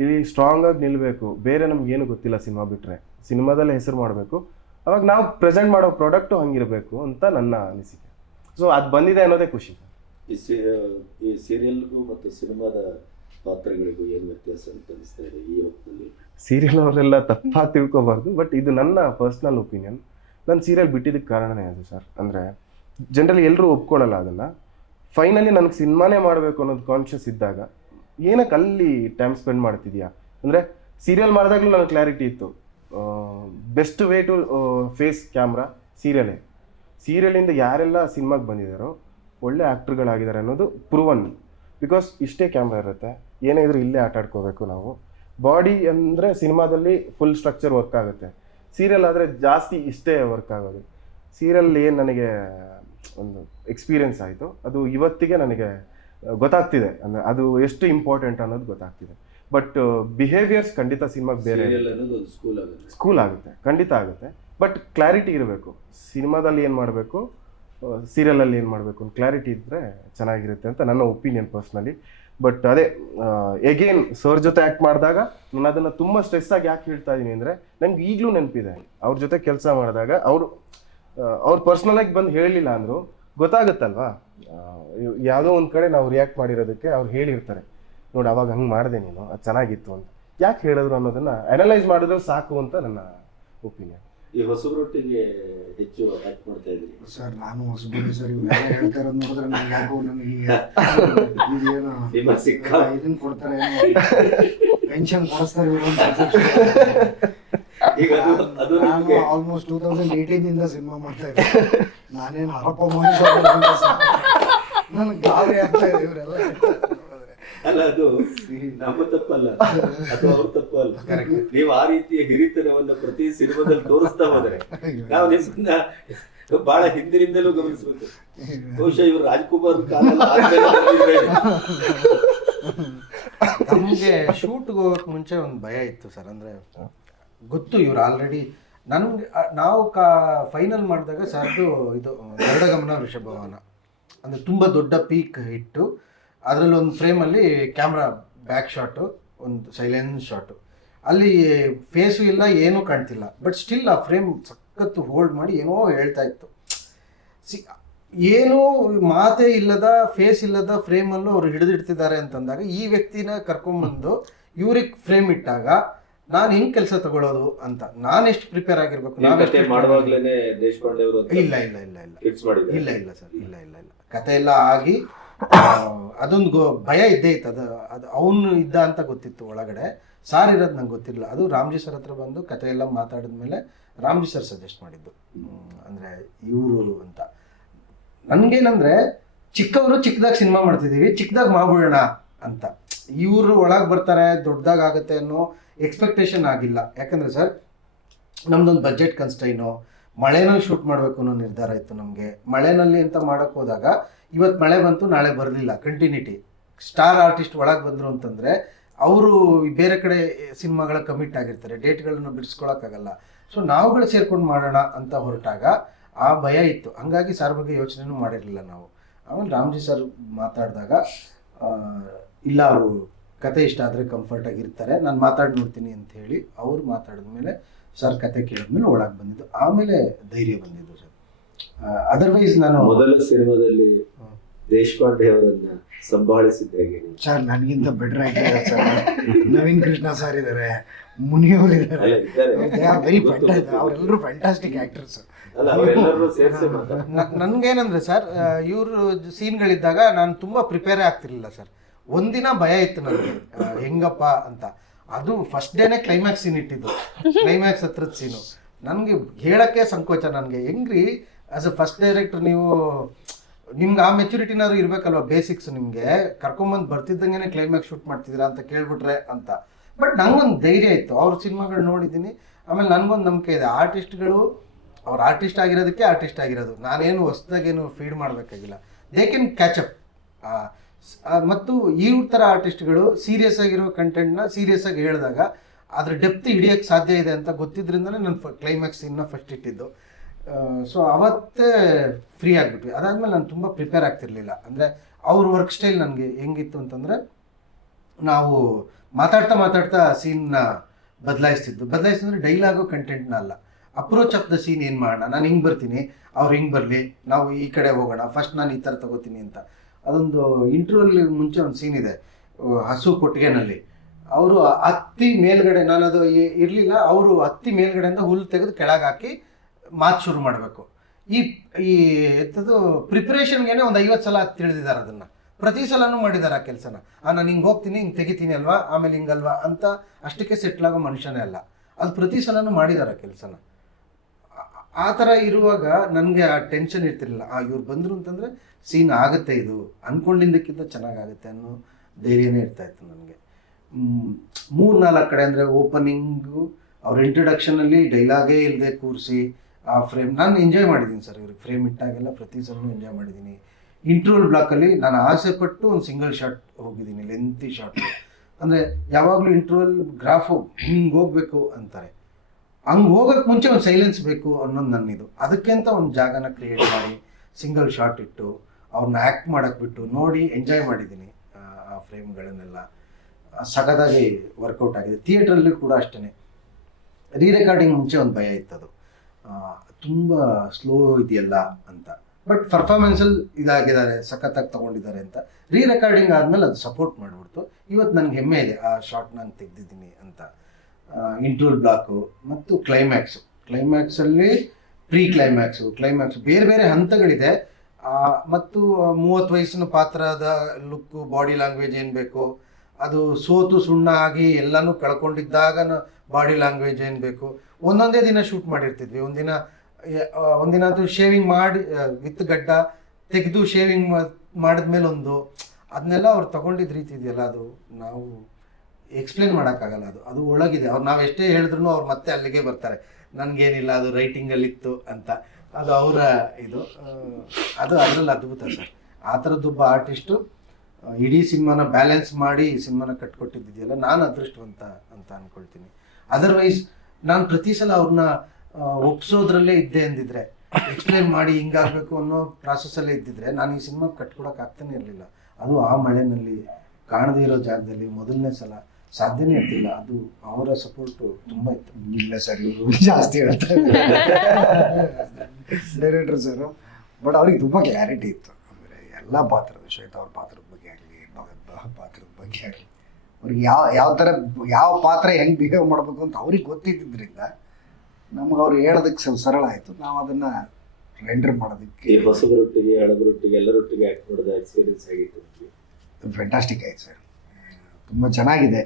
C: ಇಲ್ಲಿ ಸ್ಟ್ರಾಂಗಾಗಿ ನಿಲ್ಲಬೇಕು ಬೇರೆ ನಮಗೇನು ಗೊತ್ತಿಲ್ಲ ಸಿನಿಮಾ ಬಿಟ್ಟರೆ ಸಿನಿಮಾದಲ್ಲೇ ಹೆಸರು ಮಾಡಬೇಕು. ಅವಾಗ ನಾವು ಪ್ರೆಸೆಂಟ್ ಮಾಡೋ ಪ್ರಾಡಕ್ಟು ಹಂಗಿರಬೇಕು ಅಂತ ನನ್ನ ಅನಿಸಿಕೆ. ಸೊ ಅದು ಬಂದಿದೆ ಅನ್ನೋದೇ ಖುಷಿ.
D: ಈ ಸಿ ಈ ಸೀರಿಯಲ್ಗೂ ಮತ್ತು ಸಿನಿಮಾದ ಪಾತ್ರಗಳಿಗೂ ಏನು ವ್ಯತ್ಯಾಸ ಅಂತ ಅನಿಸ್ತಾ ಇದೆ ಈ ಹೊತ್ತಲ್ಲಿ
C: ಸೀರಿಯಲ್ ಅವರೆಲ್ಲ ತಪ್ಪಾಗಿ ತಿಳ್ಕೊಬಾರ್ದು ಬಟ್ ಇದು ನನ್ನ ಪರ್ಸ್ನಲ್ ಒಪಿನಿಯನ್ ನಾನು ಸೀರಿಯಲ್ ಬಿಟ್ಟಿದ್ದಕ್ಕೆ ಕಾರಣನೇ ಅದು ಸರ್. ಅಂದರೆ ಜನರಲಿ ಎಲ್ಲರೂ ಒಪ್ಕೊಳ್ಳಲ್ಲ ಅದನ್ನು. ಫೈನಲಿ ನನಗೆ ಸಿನಿಮಾನೇ ಮಾಡಬೇಕು ಅನ್ನೋದು ಕಾನ್ಷಿಯಸ್ ಇದ್ದಾಗ ಏನಕ್ಕೆ ಅಲ್ಲಿ ಟೈಮ್ ಸ್ಪೆಂಡ್ ಮಾಡ್ತಿದ್ಯಾ? ಅಂದರೆ ಸೀರಿಯಲ್ ಮಾಡಿದಾಗಲೂ ನನಗೆ ಕ್ಲಾರಿಟಿ ಇತ್ತು. Best way to face camera ಸೀರಿಯಲೇ ಸೀರಿಯಲಿಂದ ಯಾರೆಲ್ಲ ಸಿನಿಮಾಗೆ ಬಂದಿದ್ದಾರೋ ಒಳ್ಳೆ ಆ್ಯಕ್ಟ್ರುಗಳಾಗಿದ್ದಾರೆ ಅನ್ನೋದು ಪ್ರೂವನ್ ಬಿಕಾಸ್ ಇಷ್ಟೇ ಕ್ಯಾಮ್ರಾ ಇರುತ್ತೆ. ಏನೇ ಇದ್ರೂ ಇಲ್ಲೇ ಆಟ ಆಡ್ಕೋಬೇಕು ನಾವು. ಬಾಡಿ ಅಂದರೆ ಸಿನಿಮಾದಲ್ಲಿ ಫುಲ್ ಸ್ಟ್ರಕ್ಚರ್ ವರ್ಕ್ ಆಗುತ್ತೆ. ಸೀರಿಯಲ್ ಆದರೆ ಜಾಸ್ತಿ ಇಷ್ಟೇ ವರ್ಕ್ ಆಗೋದು. ಸೀರಿಯಲ್ ಏನು ನನಗೆ, ಒಂದು ಎಕ್ಸ್ಪೀರಿಯನ್ಸ್ ಆಯಿತು, ಅದು ಇವತ್ತಿಗೆ ನನಗೆ, ಗೊತ್ತಾಗ್ತಿದೆ. ಅಂದರೆ ಅದು ಎಷ್ಟು ಇಂಪಾರ್ಟೆಂಟ್ ಅನ್ನೋದು ಗೊತ್ತಾಗ್ತಿದೆ. ಬಟ್ ಬಿಹೇವಿಯರ್ಸ್ ಖಂಡಿತ ಸಿನಿಮಾಗೆ ಬೇರೆ
D: ಸ್ಕೂಲ್ ಆಗುತ್ತೆ.
C: ಸ್ಕೂಲ್ ಆಗುತ್ತೆ. ಖಂಡಿತ ಆಗುತ್ತೆ. ಬಟ್ ಕ್ಲಾರಿಟಿ ಇರಬೇಕು. ಸಿನಿಮಾದಲ್ಲಿ ಏನು ಮಾಡಬೇಕು? ಸೀರಿಯಲಲ್ಲಿ ಏನು ಮಾಡಬೇಕು? ಅಂತ ಕ್ಲಾರಿಟಿ ಇದ್ದರೆ ಚೆನ್ನಾಗಿರುತ್ತೆ ಅಂತ ನನ್ನ ಒಪಿನಿಯನ್ ಪರ್ಸ್ನಲಿ ಬಟ್ ಅದೇ ಎಗೇನ್ ಸರ್ ಜೊತೆ ಆ್ಯಕ್ಟ್ ಮಾಡಿದಾಗ ನಾನು ಅದನ್ನು ತುಂಬ ಸ್ಟ್ರೆಸ್ ಆಗಿ ಯಾಕೆ ಹೇಳ್ತಾ ಇದ್ದೀನಿ ಅಂದರೆ ನಂಗೆ ಈಗಲೂ ನೆನಪಿದೆ. ಅವ್ರ ಜೊತೆ ಕೆಲಸ ಮಾಡಿದಾಗ ಅವರು ಅವ್ರು ಪರ್ಸ್ನಲಾಗಿ ಬಂದು ಹೇಳಲಿಲ್ಲ ಅಂದರು ಗೊತ್ತಾಗುತ್ತಲ್ವಾ? ಯಾವುದೋ ಒಂದು ಕಡೆ ನಾವು ರಿಯಾಕ್ಟ್ ಮಾಡಿರೋದಕ್ಕೆ ಅವ್ರು ಹೇಳಿರ್ತಾರೆ. ನೋಡಿ ಅವಾಗ ಹಂಗೆ ಮಾಡಿದೆ ನೀನು ಅದು ಚೆನ್ನಾಗಿತ್ತು ಅಂತ. ಯಾಕೆ ಹೇಳಿದ್ರು ಅನ್ನೋದನ್ನ ಅನಲೈಸ್ ಮಾಡಿದ್ರೆ ಸಾಕು ಅಂತ ನನ್ನ ಒಪಿನಿಯನ್
D: ಈ ಹೊಸಬ್ರೊಟ್ಟಿಗೆ ಹೆಚ್ಚು ಅಟ್ಯಾಕ್ ಮಾಡ್ತಾ ಇದ್ರಿ?
E: ಸರ್ ನಾನು ಹೊಸಬರು ಸರ್ ಹೇಳ್ತಾ ಇರೋದು ನೋಡಿದ್ರೆ ನನಗೆ ಯಾಕೋ ನನಗೆ ಇದೇನು
D: ನಿಮ್ಮ ಸಿಕ್ಕ
E: ಇದನ್ನ ಕೊಡ್ತಾರೆ ಪೆನ್ಷನ್ ಕೊಡಿಸ್ತಾರೆ ಇವರು ಅಂತ
D: ಈಗ ಅದು ಅದು
E: ನಾನು ಆಲ್ಮೋಸ್ಟ್ ಟೂ ತೌಸಂಡ್ ಏಯ್ಟೀನ್ ಇಂದ ಸಿನಿಮಾ ಮಾಡ್ತಾ ಇದ್ದೆ. ನಾನೇನು ಹರಪ್ಪ ಮನುಷ್ಯ ನನಗೆ ಗಾಬರಿ ಆಗ್ತಾ ಇದೆ ಇವರೆಲ್ಲ.
D: ಅಲ್ಲ ಅದು ನಮ್ಮ ತಪ್ಪಲ್ಲ. ಅದು ಅವ್ರ ತಪ್ಪು ಅಲ್ಲ ನೀವು ಆ ರೀತಿಯ ಹಿರಿತನವನ್ನ ಪ್ರತಿ ಸಿನಿಮಾದಲ್ಲಿ ತೋರಿಸ್ತಾ ಹೋದ್ರೆ ನಾವು ನಿಮ್ಮನ್ನ ಬಹಳ ಹಿಂದಿನಿಂದಲೂ ಗಮನಿಸಬೇಕು. ಬಹುಶಃ ಇವರು ರಾಜ್ಕುಮಾರ್.
G: ನಮಗೆ ಶೂಟ್ಗೆ ಹೋಗೋಕೆ ಮುಂಚೆ ಒಂದು ಭಯ ಇತ್ತು ಸರ್. ಅಂದ್ರೆ ಗೊತ್ತು ಇವ್ರು ಆಲ್ರೆಡಿ ನನ್ಗೆ ನಾವು ಕಾ ಫೈನಲ್ ಮಾಡಿದಾಗ ಸರ್ದು ಇದು ಗರುಡಗಮನ ವೃಷಭವನ ಅಂದರೆ ತುಂಬ ದೊಡ್ಡ ಪೀಕ್ ಇಟ್ಟು ಅದರಲ್ಲಿ ಒಂದು ಫ್ರೇಮಲ್ಲಿ ಕ್ಯಾಮ್ರಾ ಬ್ಯಾಕ್ ಶಾಟು ಒಂದು ಸೈಲೆನ್ಸ್ ಶಾಟು. ಅಲ್ಲಿ ಫೇಸು ಇಲ್ಲ ಏನೂ ಕಾಣ್ತಿಲ್ಲ. ಬಟ್ ಸ್ಟಿಲ್ ಆ ಫ್ರೇಮ್ ಸಖತ್ತು ಹೋಲ್ಡ್ ಮಾಡಿ ಏನೋ ಹೇಳ್ತಾ ಇತ್ತು. ಸಿ ಏನು ಮಾತೇ ಇಲ್ಲದ ಫೇಸ್ ಇಲ್ಲದ ಫ್ರೇಮಲ್ಲೂ ಅವ್ರು ಹಿಡಿದಿಡ್ತಿದ್ದಾರೆ ಅಂತಂದಾಗ ಈ ವ್ಯಕ್ತಿನ ಕರ್ಕೊಂಬಂದು ಇವ್ರಿಗೆ ಫ್ರೇಮ್ ಇಟ್ಟಾಗ ನಾನು ಹೆಂಗೆ ಕೆಲಸ ತಗೊಳ್ಳೋದು ಅಂತ. ನಾನು ಎಷ್ಟು ಪ್ರಿಪೇರ್ ಆಗಿರ್ಬೇಕು? ಇಲ್ಲ ಇಲ್ಲ ಇಲ್ಲ ಇಲ್ಲ.
D: ಇಲ್ಲ
G: ಇಲ್ಲ ಇಲ್ಲ ಸರ್. ಇಲ್ಲ ಇಲ್ಲ ಇಲ್ಲ. ಕಥೆ ಎಲ್ಲ ಆಗಿ ಅದೊಂದು ಭಯ ಇದ್ದೇ ಇತ್ತು. ಅದು ಅದು ಅವನು ಇದ್ದ ಅಂತ ಗೊತ್ತಿತ್ತು ಒಳಗಡೆ. ಸಾರ್ ಇರೋದು ನಂಗೆ ಗೊತ್ತಿರಲಿಲ್ಲ. ಅದು ರಾಮ್ಜಿ ಸರ್ ಹತ್ರ ಬಂದು ಕತೆ ಎಲ್ಲ ಮಾತಾಡಿದ್ಮೇಲೆ ರಾಮ್ಜಿ ಸರ್ ಸಜೆಸ್ಟ್ ಮಾಡಿದ್ದು. ಅಂದರೆ ಅಂದ್ರೆ ಇವರು ಅಂತ. ನನಗೇನಂದರೆ, ಚಿಕ್ಕವರು ಚಿಕ್ಕದಾಗಿ ಸಿನಿಮಾ ಮಾಡ್ತಿದ್ದೀವಿ, ಚಿಕ್ಕದಾಗಿ ಮಾಡ್ಬಿಡೋಣ ಅಂತ. ಇವರು ಒಳಗೆ ಬರ್ತಾರೆ ದೊಡ್ಡದಾಗತ್ತೆ ಅನ್ನೋ ಎಕ್ಸ್ಪೆಕ್ಟೇಷನ್ ಆಗಿಲ್ಲ. ಯಾಕಂದರೆ ಸರ್, ನಮ್ದೊಂದು ಬಜೆಟ್ ಕನ್ಸ್ಟೈನು ಮಳೆನಲ್ಲಿ ಶೂಟ್ ಮಾಡಬೇಕು ಅನ್ನೋ ನಿರ್ಧಾರ ಇತ್ತು ನಮಗೆ. ಮಳೆನಲ್ಲಿ ಅಂತ ಮಾಡೋಕ್ಕೆ ಹೋದಾಗ ಇವತ್ತು ಮಳೆ ಬಂತು, ನಾಳೆ ಬರಲಿಲ್ಲ ಕಂಟಿನ್ಯೂಟಿ ಸ್ಟಾರ್ ಆರ್ಟಿಸ್ಟ್ ಒಳಗೆ ಬಂದರು ಅಂತಂದರೆ, ಅವರು ಬೇರೆ ಕಡೆ ಸಿನಿಮಾಗಳ ಕಮಿಟ್ ಆಗಿರ್ತಾರೆ ಡೇಟ್ಗಳನ್ನು ಬಿಡಿಸ್ಕೊಳಕ್ಕಾಗಲ್ಲ. ಸೊ ನಾವುಗಳು ಸೇರ್ಕೊಂಡು ಮಾಡೋಣ ಅಂತ ಹೊರಟಾಗ ಆ ಭಯ ಇತ್ತು. ಹಂಗಾಗಿ ಸರ್ ಬಗ್ಗೆ ಯೋಚನೆನೂ ಮಾಡಿರಲಿಲ್ಲ ನಾವು. ಆಮೇಲೆ ರಾಮ್ಜಿ ಸರ್ ಮಾತಾಡಿದಾಗ ಇಲ್ಲ ಅವರು ಕತೆ ಇಷ್ಟ ಆದರೆ ಕಂಫರ್ಟ್ ಆಗಿರ್ತಾರೆ ನಾನು ಮಾತಾಡಿ ನೋಡ್ತೀನಿ ಅಂತ ಹೇಳಿ ಅವ್ರು ಮಾತಾಡಿದ್ಮೇಲೆ ಸರ್ ಕತೆ ಕೇಳಿದ್ಮೇಲೆ ಒಳಗೆ ಬಂದಿದ್ದು. ಆಮೇಲೆ ಧೈರ್ಯ ಬಂದಿದ್ದು. ಅದರ್ವೈಸ್ ನಾನು
D: ಮೊದಲ ಸಿನಿಮಾದಲ್ಲಿ ದೇಶಪಾಂಡೆ ಅವರನ್ನ ಸಂಭಾಳಿಸಿದ್ದ ಹೇಗೆ
E: ಸರ್ ನನಗಿಂತ ಬೆಟರ್ ಆಗಿದ್ದಾರೆ ಸರ್. ನವೀನ್ ಕೃಷ್ಣ ಸರ್ ಇದ್ದಾರೆ ಮುನಿಯವರು ಇದ್ದಾರೆ. ವೆರಿ ಫ್ಯಾಂಟಾಸ್ಟಿಕ್ ಅವರೆಲ್ಲರೂ ಫ್ಯಾಂಟಾಸ್ಟಿಕ್
G: ನನ್ಗೇನಂದ್ರೆ ಸರ್ ಇವರು ಸೀನ್ಗಳಿದ್ದಾಗ ನಾನು ತುಂಬ ಪ್ರಿಪೇರ್ ಆಗ್ತಿರ್ಲಿಲ್ಲ ಸರ್. ಒಂದಿನ ಭಯ ಇತ್ತು ನನಗೆ. ಹೆಂಗಪ್ಪ ಅಂತ. ಅದು ಫಸ್ಟ್ ಡೇನೆ ಕ್ಲೈಮ್ಯಾಕ್ಸ್ ಸೀನ್ ಇಟ್ಟಿದ್ದು. ಕ್ಲೈಮ್ಯಾಕ್ಸ್ ಹತ್ರದ ಸೀನು ನನಗೆ ಹೇಳಕ್ಕೆ ಸಂಕೋಚ ನನಗೆ. ಹೆಂಗ್ರಿ? ಆಸ್ ಅ ಫಸ್ಟ್ ಡೈರೆಕ್ಟರ್ ನೀವು, ನಿಮ್ಗೆ ಆ ಮೆಚುರಿಟಿನಾದ್ರು ಇರಬೇಕಲ್ವ ಬೇಸಿಕ್ಸ್ ನಿಮಗೆ? ಕರ್ಕೊಂಬಂದು ಬರ್ತಿದ್ದಂಗೆ ಕ್ಲೈಮ್ಯಾಕ್ಸ್ ಶೂಟ್ ಮಾಡ್ತಿದ್ದೀರಾ ಅಂತ ಕೇಳ್ಬಿಟ್ರೆ ಅಂತ. ಬಟ್ ನನಗೊಂದು ಧೈರ್ಯ ಇತ್ತು. ಅವ್ರ ಸಿನಿಮಾಗಳು ನೋಡಿದ್ದೀನಿ. ಆಮೇಲೆ ನನಗೊಂದು ನಂಬಿಕೆ ಇದೆ. ಆರ್ಟಿಸ್ಟ್ಗಳು ಅವ್ರ ಆರ್ಟಿಸ್ಟ್ ಆಗಿರೋದಕ್ಕೆ ಆರ್ಟಿಸ್ಟ್ ಆಗಿರೋದು. ನಾನೇನು ಹೊಸ್ದಾಗೇನು ಫೀಡ್ ಮಾಡಬೇಕಾಗಿಲ್ಲ. ದೇ ಕ್ಯಾನ್ ಕ್ಯಾಚಪ್ ಮತ್ತು ಈ ಥರ ಆರ್ಟಿಸ್ಟ್ಗಳು ಸೀರಿಯಸ್ ಆಗಿರೋ ಕಂಟೆಂಟ್ನ ಸೀರಿಯಸ್ ಆಗಿ ಹೇಳಿದಾಗ ಅದ್ರ ಡೆಪ್ತ್ ಹಿಡಿಯೋಕ್ಕೆ ಸಾಧ್ಯ ಇದೆ ಅಂತ ಗೊತ್ತಿದ್ರಿಂದನೇ ನಾನು ಕ್ಲೈಮ್ಯಾಕ್ಸ್ ಇನ್ನೂ ಫಸ್ಟ್ ಇಟ್ಟಿದ್ದು. ಸೊ ಅವತ್ತೇ ಫ್ರೀ ಆಗಿಬಿಟ್ವಿ. ಅದಾದಮೇಲೆ ನಾನು ತುಂಬ ಪ್ರಿಪೇರ್ ಆಗ್ತಿರ್ಲಿಲ್ಲ. ಅಂದರೆ ಅವ್ರ ವರ್ಕ್ ಸ್ಟೈಲ್ ನನಗೆ ಹೆಂಗಿತ್ತು ಅಂತಂದರೆ ನಾವು ಮಾತಾಡ್ತಾ ಮಾತಾಡ್ತಾ ಸೀನ್ನ ಬದಲಾಯಿಸ್ತಿದ್ದು. ಬದಲಾಯಿಸಿದ್ರೆ ಡೈಲಾಗು ಕಂಟೆಂಟ್ನ ಅಲ್ಲ. ಅಪ್ರೋಚ್ ಆಫ್ ದ ಸೀನ್ ಏನು ಮಾಡೋಣ? ನಾನು ಹಿಂಗೆ ಬರ್ತೀನಿ, ಅವ್ರು ಹಿಂಗೆ ಬರಲಿ, ನಾವು ಈ ಕಡೆ ಹೋಗೋಣ ಫಸ್ಟ್ ನಾನು ಈ ಥರ ತಗೋತೀನಿ ಅಂತ. ಅದೊಂದು ಇಂಟರ್ವ್ಯೂಲ್ ಮುಂಚೆ ಒಂದು ಸೀನ್ ಇದೆ ಹಸು ಕೊಟ್ಟಿಗೆನಲ್ಲಿ. ಅವರು ಹತ್ತಿ ಮೇಲ್ಗಡೆ ನಾನು ಅದು ಇರಲಿಲ್ಲ, ಅವರು ಹತ್ತಿ ಮೇಲ್ಗಡೆಯಿಂದ ಹುಲ್ಲು ತೆಗೆದು ಕೆಳಗೆ ಹಾಕಿ ಮಾತು ಶುರು ಮಾಡಬೇಕು. ಈ ಈ ಎಂಥದ್ದು ಪ್ರಿಪ್ರೇಷನ್ಗೆ ಒಂದು ಐವತ್ತು ಸಲ ತಿಳಿದಿದ್ದಾರೆ ಅದನ್ನು. ಪ್ರತಿ ಸಲನೂ ಮಾಡಿದ್ದಾರೆ ಆ ಕೆಲಸನ. ಆ ನಾನು ಹಿಂಗೆ ಹೋಗ್ತೀನಿ, ಹಿಂಗೆ ತೆಗಿತೀನಿ ಅಲ್ವಾ? ಆಮೇಲೆ ಹಿಂಗಲ್ವಾ? ಅಂತ ಅಷ್ಟಕ್ಕೆ ಸೆಟ್ಲ್ ಆಗೋ ಮನುಷ್ಯನೇ ಅಲ್ಲ. ಅದು ಪ್ರತಿ ಸಲನೂ ಮಾಡಿದ್ದಾರೆ ಕೆಲಸನ. ಆ ಥರ ಇರುವಾಗ ನನಗೆ ಆ ಟೆನ್ಷನ್ ಇರ್ತಿರಲಿಲ್ಲ. ಆ, ಇವ್ರು ಬಂದರು ಅಂತಂದರೆ ಸೀನ್ ಆಗುತ್ತೆ ಇದು. ಅಂದ್ಕೊಂಡಿದ್ದಕ್ಕಿಂತ ಚೆನ್ನಾಗಾಗುತ್ತೆ ಅನ್ನೋ ಧೈರ್ಯನೇ ಇರ್ತಾ ಇತ್ತು ನನಗೆ. ಮೂರು ನಾಲ್ಕು ಕಡೆ ಅಂದರೆ ಓಪನಿಂಗು ಅವ್ರ ಇಂಟ್ರಡಕ್ಷನಲ್ಲಿ ಡೈಲಾಗೇ ಇಲ್ಲದೆ ಕೂರಿಸಿ ಆ ಫ್ರೇಮ್ ನಾನು ಎಂಜಾಯ್ ಮಾಡಿದ್ದೀನಿ ಸರ್ ಇವ್ರಿಗೆ. ಫ್ರೇಮ್ ಇಟ್ಟಾಗೆಲ್ಲ ಪ್ರತಿ ಸಲನೂ ಎಂಜಾಯ್ ಮಾಡಿದ್ದೀನಿ. ಇಂಟ್ರೋಲ್ ಬ್ಲಾಕಲ್ಲಿ ನಾನು ಆಸೆ ಪಟ್ಟು ಒಂದು ಸಿಂಗಲ್ ಶಾಟ್ ಹೋಗಿದ್ದೀನಿ ಲೆಂತಿ ಶಾಟ್ ಅಂದರೆ ಯಾವಾಗಲೂ ಇಂಟ್ರೋಲ್ ಗ್ರಾಫು ಹಿಂಗೆ ಹೋಗಬೇಕು ಅಂತಾರೆ. ಹಂಗೆ ಹೋಗೋಕ್ಕೆ ಮುಂಚೆ ಒಂದು ಸೈಲೆನ್ಸ್ ಬೇಕು ಅನ್ನೋದು ನನ್ನಿದು. ಅದಕ್ಕೆ ಅಂತ ಒಂದು ಜಾಗನ ಕ್ರಿಯೇಟ್ ಮಾಡಿ ಸಿಂಗಲ್ ಶಾಟ್ ಇಟ್ಟು ಅವ್ರನ್ನ ಆ್ಯಕ್ಟ್ ಮಾಡೋಕ್ಕೆ ಬಿಟ್ಟು ನೋಡಿ ಎಂಜಾಯ್ ಮಾಡಿದ್ದೀನಿ ಆ, ಫ್ರೇಮ್ಗಳನ್ನೆಲ್ಲ ಸಗದಾಗಿ ವರ್ಕೌಟ್ ಆಗಿದೆ. ಥಿಯೇಟ್ರಲ್ಲಿ ಕೂಡ ಅಷ್ಟೇ ರೀ ರೆಕಾರ್ಡಿಂಗ್ ಮುಂಚೆ ಒಂದು ಭಯ ಇತ್ತದು. ತುಂಬ ಸ್ಲೋ ಇದೆಯಲ್ಲ ಅಂತ. ಬಟ್ ಪರ್ಫಾರ್ಮೆನ್ಸಲ್ಲಿ ಇದಾಗಿದ್ದಾರೆ, ಸಖತ್ತಾಗಿ ತೊಗೊಂಡಿದ್ದಾರೆ ಅಂತ. ರೀ ರೆಕಾರ್ಡಿಂಗ್ ಆದಮೇಲೆ ಅದು ಸಪೋರ್ಟ್ ಮಾಡಿಬಿಡ್ತು. ಇವತ್ತು ನನಗೆ ಹೆಮ್ಮೆ ಇದೆ, ಆ ಶಾರ್ಟ್ ನಾನು ತೆಗ್ದಿದ್ದೀನಿ ಅಂತ. ಇಂಟ್ರೋಲ್ ಬ್ಲಾಕು ಮತ್ತು ಕ್ಲೈಮ್ಯಾಕ್ಸು ಕ್ಲೈಮ್ಯಾಕ್ಸಲ್ಲಿ ಪ್ರೀ ಕ್ಲೈಮ್ಯಾಕ್ಸು ಕ್ಲೈಮ್ಯಾಕ್ಸ್ ಬೇರೆ ಬೇರೆ ಹಂತಗಳಿದೆ. ಮತ್ತು ಮೂವತ್ತು ವಯಸ್ಸಿನ ಪಾತ್ರದ ಲುಕ್ಕು ಬಾಡಿ ಲ್ಯಾಂಗ್ವೇಜ್ ಏನು ಬೇಕು ಅದು ಸೋತು ಸುಣ್ಣ ಆಗಿ ಎಲ್ಲನೂ ಕಳ್ಕೊಂಡಿದ್ದಾಗ ಬಾಡಿ ಲ್ಯಾಂಗ್ವೇಜ್ ಏನು ಬೇಕು? ಒಂದೊಂದೇ ದಿನ ಶೂಟ್ ಮಾಡಿರ್ತಿದ್ವಿ. ಒಂದಿನ ಒಂದಿನ ಅದು ಶೇವಿಂಗ್ ಮಾಡಿ ವಿತ್ ಗಡ್ಡ ತೆಗೆದು ಶೇವಿಂಗ್ ಮಾಡಿದ್ಮೇಲೆ ಒಂದು ಅದನ್ನೆಲ್ಲ ಅವ್ರು ತಗೊಂಡಿದ್ದ ರೀತಿ ಇದೆಯಲ್ಲ ಅದು? ನಾವು ಎಕ್ಸ್ಪ್ಲೇನ್ ಮಾಡೋಕ್ಕಾಗಲ್ಲ ಅದು. ಅದು ಒಳಗಿದೆ. ಅವ್ರು ನಾವು ಎಷ್ಟೇ ಹೇಳಿದ್ರು ಅವ್ರು ಮತ್ತೆ ಅಲ್ಲಿಗೆ ಬರ್ತಾರೆ. ನನಗೇನಿಲ್ಲ, ಅದು ರೈಟಿಂಗಲ್ಲಿತ್ತು ಅಂತ. ಅದು ಅವರ ಇದು. ಅದು ಅದರಲ್ಲಿ ಅದ್ಭುತ ಸರ್. ಆ ಥರದ್ದೊಬ್ಬ ಆರ್ಟಿಸ್ಟು ಇಡೀ ಸಿನಿಮಾನ ಬ್ಯಾಲೆನ್ಸ್ ಮಾಡಿ ಸಿನಿಮಾನ ಕಟ್ಕೊಟ್ಟಿದ್ದಿದೆಯಲ್ಲ, ನಾನು ಅದೃಷ್ಟವಂತ ಅಂತ ಅನ್ಕೊಳ್ತೀನಿ. ಅದರ್ವೈಸ್ ನಾನು ಪ್ರತಿ ಸಲ ಅವ್ರನ್ನ ಒಪ್ಸೋದ್ರಲ್ಲೇ ಇದ್ದೆ ಅಂದಿದ್ರೆ ಎಕ್ಸ್ಪ್ಲೇನ್ ಮಾಡಿ ಹಿಂಗಾಗಬೇಕು ಅನ್ನೋ ಪ್ರಾಸೆಸ್ಸಲ್ಲೇ ಇದ್ದಿದ್ರೆ, ನಾನು ಈ ಸಿನಿಮಾ ಕಟ್ಕೊಡಕ್ಕೆ ಆಗ್ತಾನೆ ಇರಲಿಲ್ಲ. ಅದು ಆ ಮಳೆನಲ್ಲಿ ಕಾಣದೇ ಇರೋ ಜಾಗದಲ್ಲಿ ಮೊದಲನೇ ಸಲ ಸಾಧ್ಯನೇ ಇರ್ತಿಲ್ಲ. ಅದು ಅವರ ಸಪೋರ್ಟು ತುಂಬ ಇತ್ತು.
E: ಇಲ್ಲ ಸರ್ ಜಾಸ್ತಿ ಹೇಳ್ತಾರೆ ಡೈರೆಕ್ಟರ್ ಸರ್ ಬಟ್ ಅವ್ರಿಗೆ ತುಂಬ ಕ್ಲಾರಿಟಿ ಇತ್ತು. ಅಂದರೆ ಎಲ್ಲ ಪಾತ್ರದ ಶ್ವೇತಾ ಅವ್ರ ಪಾತ್ರದ ಭಗತ್ ಪಾತ್ರದ ಬಗ್ಗೆ ಆಗಲಿ ಅವ್ರಿಗೆ ಯಾವ ಯಾವ ಥರ ಯಾವ ಪಾತ್ರ ಹೆಂಗೆ ಬಿಹೇವ್ ಮಾಡಬೇಕು ಅಂತ ಅವ್ರಿಗೆ ಗೊತ್ತಿದ್ದರಿಂದ ನಮ್ಗೆ ಅವ್ರು ಹೇಳೋದಕ್ಕೆ ಸ್ವಲ್ಪ ಸರಳ ಆಯಿತು. ನಾವು ಅದನ್ನು ರೆಂಡರ್ ಮಾಡೋದಕ್ಕೆ
D: ಹೊಸಬರೊಟ್ಟಿಗೆ ಹಳಬರೊಟ್ಟಿಗೆ ಎಲ್ಲರೊಟ್ಟಿಗೆ ಆ್ಯಕ್ಟ್ ಮಾಡಿದ ಎಕ್ಸ್ಪೀರಿಯನ್ಸ್ ಆಗಿತ್ತು ಅದು
E: ಫ್ಯಾಂಟಾಸ್ಟಿಕ್ ಆಯ್ತು ಸರ್. ತುಂಬ ಚೆನ್ನಾಗಿದೆ.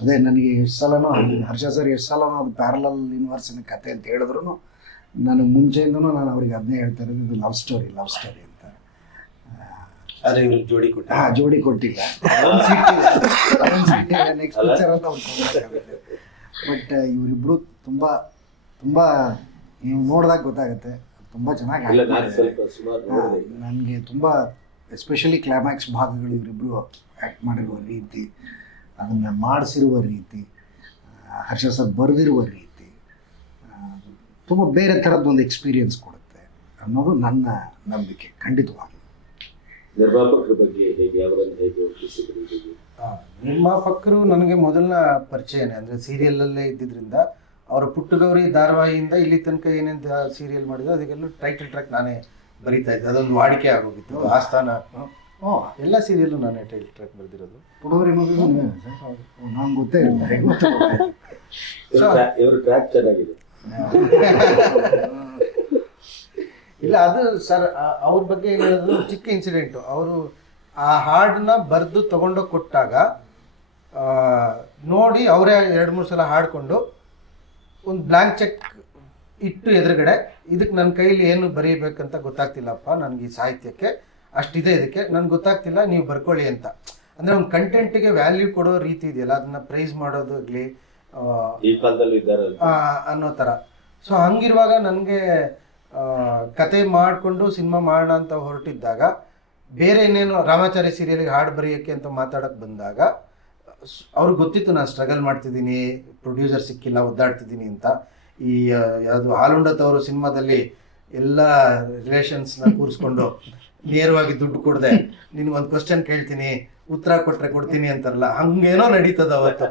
E: ಅದೇ ನನಗೆ ಎಷ್ಟು ಸಲನೂ ಹರ್ಷ ಸರ್ ಎಷ್ಟು ಸಲನೂ ಅದು ಪ್ಯಾರಲಲ್ ಯೂನಿವರ್ಸಿನ ಕತೆ ಅಂತ ಹೇಳಿದ್ರು ನನಗೆ ಮುಂಚೆಯಿಂದನೂ ನಾನು ಅವ್ರಿಗೆ ಅದನ್ನೇ ಹೇಳ್ತಾ ಇರೋದು. ಇದು ಲವ್ ಸ್ಟೋರಿ ಲವ್ ಸ್ಟೋರಿ
G: ಆದರೆ ಇವ್ರಿಗೆ ಜೋಡಿ ಕೊಟ್ಟ
E: ಆ ಜೋಡಿ ಕೊಟ್ಟಿಲ್ಲ ನೆಕ್ಸ್ಟ್ ಪಿಕ್ಚರ್ ಅಂತ ಬಟ್ ಇವರಿಬ್ರು ತುಂಬಾ ತುಂಬಾ ನೀವು ನೋಡಿದಾಗ ಗೊತ್ತಾಗುತ್ತೆ. ತುಂಬಾ ಚೆನ್ನಾಗಿ ನನಗೆ ತುಂಬಾ ಎಸ್ಪೆಷಲಿ ಕ್ಲೈಮ್ಯಾಕ್ಸ್ ಭಾಗಗಳು ಇವರಿಬ್ರು ಆ್ಯಕ್ಟ್ ಮಾಡಿರುವ ರೀತಿ ಅದನ್ನು ಮಾಡಿಸಿರುವ ರೀತಿ ಹರ್ಷ ಸರ್ ಬರೆದಿರುವ ರೀತಿ ತುಂಬ ಬೇರೆ ಥರದ್ದು ಒಂದು ಎಕ್ಸ್ಪೀರಿಯನ್ಸ್ ಕೊಡುತ್ತೆ ಅನ್ನೋದು ನನ್ನ ನಂಬಿಕೆ. ಖಂಡಿತವಾಗಿ
D: ನಿರ್ಮಾಪಕರ ಬಗ್ಗೆ ಹೇಗೆ ಅವರನ್ನು ಹೇಗೆ ಒಪ್ಪಿಸಿದ್ರು ಹೇಗೆ
G: ನಿರ್ಮಾಪಕರು ನನಗೆ ಮೊದಲನ ಪರಿಚಯನೇ ಅಂದರೆ ಸೀರಿಯಲಲ್ಲೇ ಇದ್ದಿದ್ದರಿಂದ ಅವರ ಪುಟ್ಟಗೌರಿ ಧಾರಾವಾಹಿಯಿಂದ ಇಲ್ಲಿ ತನಕ ಏನೇನು ಸೀರಿಯಲ್ ಮಾಡಿದ್ರು ಅದಕ್ಕೆಲ್ಲ ಟೈಟಲ್ ಟ್ರ್ಯಾಕ್ ನಾನೇ ಬರಿತಾ ಇದ್ದೆ. ಅದೊಂದು ವಾಡಿಕೆ ಆಗೋಗಿತ್ತು. ಆಸ್ಥಾನ
E: ಹ್ಞೂ
G: ಎಲ್ಲ ಸೀರಿಯಲ್ಲು ನಾನೇ ಟೈಟಲ್ ಟ್ರ್ಯಾಕ್ ಬರೆದಿರೋದು.
E: ನಂಗೆ ಗೊತ್ತೇ ಇಲ್ಲ
D: ಇವ್ರ ಟ್ರ್ಯಾಕ್ ಚೆನ್ನಾಗಿದೆ.
G: ಇಲ್ಲ ಅದು ಸರ್ ಅವ್ರ ಬಗ್ಗೆ ಏನು ಹೇಳಿದ್ರು ಚಿಕ್ಕ ಇನ್ಸಿಡೆಂಟು ಅವರು ಆ ಹಾಡನ್ನ ಬರೆದು ತೊಗೊಂಡೋಗಿ ಕೊಟ್ಟಾಗ ನೋಡಿ ಅವರೇ ಎರಡು ಮೂರು ಸಲ ಹಾಡಿಕೊಂಡು ಒಂದು ಬ್ಲ್ಯಾಂಕ್ ಚೆಕ್ ಇಟ್ಟು ಎದುರುಗಡೆ ಇದಕ್ಕೆ ನನ್ನ ಕೈಲಿ ಏನು ಬರೀಬೇಕಂತ ಗೊತ್ತಾಗ್ತಿಲ್ಲಪ್ಪ ನನಗೆ ಈ ಸಾಹಿತ್ಯಕ್ಕೆ. ಅಷ್ಟಿದೆ ಇದಕ್ಕೆ. ನನಗೆ ಗೊತ್ತಾಗ್ತಿಲ್ಲ ನೀವು ಬರ್ಕೊಳ್ಳಿ ಅಂತ. ಅಂದರೆ ಒಂದು ಕಂಟೆಂಟಿಗೆ ವ್ಯಾಲ್ಯೂ ಕೊಡೋ ರೀತಿ ಇದೆಯಲ್ಲ ಅದನ್ನ ಪ್ರೈಸ್ ಮಾಡೋದಾಗಲಿ. ಅನ್ನೋ ಥರ ಸೊ ಹಂಗಿರುವಾಗ ನನಗೆ ಕತೆ ಮಾಡಿಕೊಂಡು ಸಿನಿಮಾ ಮಾಡೋಣ ಅಂತ ಹೊರಟಿದ್ದಾಗ ಬೇರೆ ಇನ್ನೇನು ರಾಮಾಚಾರಿ ಸೀರಿಯಲ್ಗೆ ಹಾಡು ಬರೆಯೋಕ್ಕೆ ಅಂತ ಮಾತಾಡೋಕ್ಕೆ ಬಂದಾಗ, ಅವ್ರಿಗೆ ಗೊತ್ತಿತ್ತು ನಾನು ಸ್ಟ್ರಗಲ್ ಮಾಡ್ತಿದ್ದೀನಿ, ಪ್ರೊಡ್ಯೂಸರ್ ಸಿಕ್ಕಿಲ್ಲ, ಒದ್ದಾಡ್ತಿದ್ದೀನಿ ಅಂತ. ಈ ಯಾವುದು ಹಾಲುಂಡತ್ ಅವರು ಸಿನಿಮಾದಲ್ಲಿ ಎಲ್ಲ ರಿಲೇಷನ್ಸ್ನ ಕೂರಿಸ್ಕೊಂಡು ನೇರವಾಗಿ ದುಡ್ಡು ಕೊಡದೆ ಒಂದು ಕ್ವಶನ್ ಕೇಳ್ತೀನಿ, ಉತ್ತರ ಕೊಟ್ಟರೆ ಕೊಡ್ತೀನಿ ಅಂತಾರಲ್ಲ, ಹಂಗೇನೋ ನಡೀತದ ಅವತ್ತು.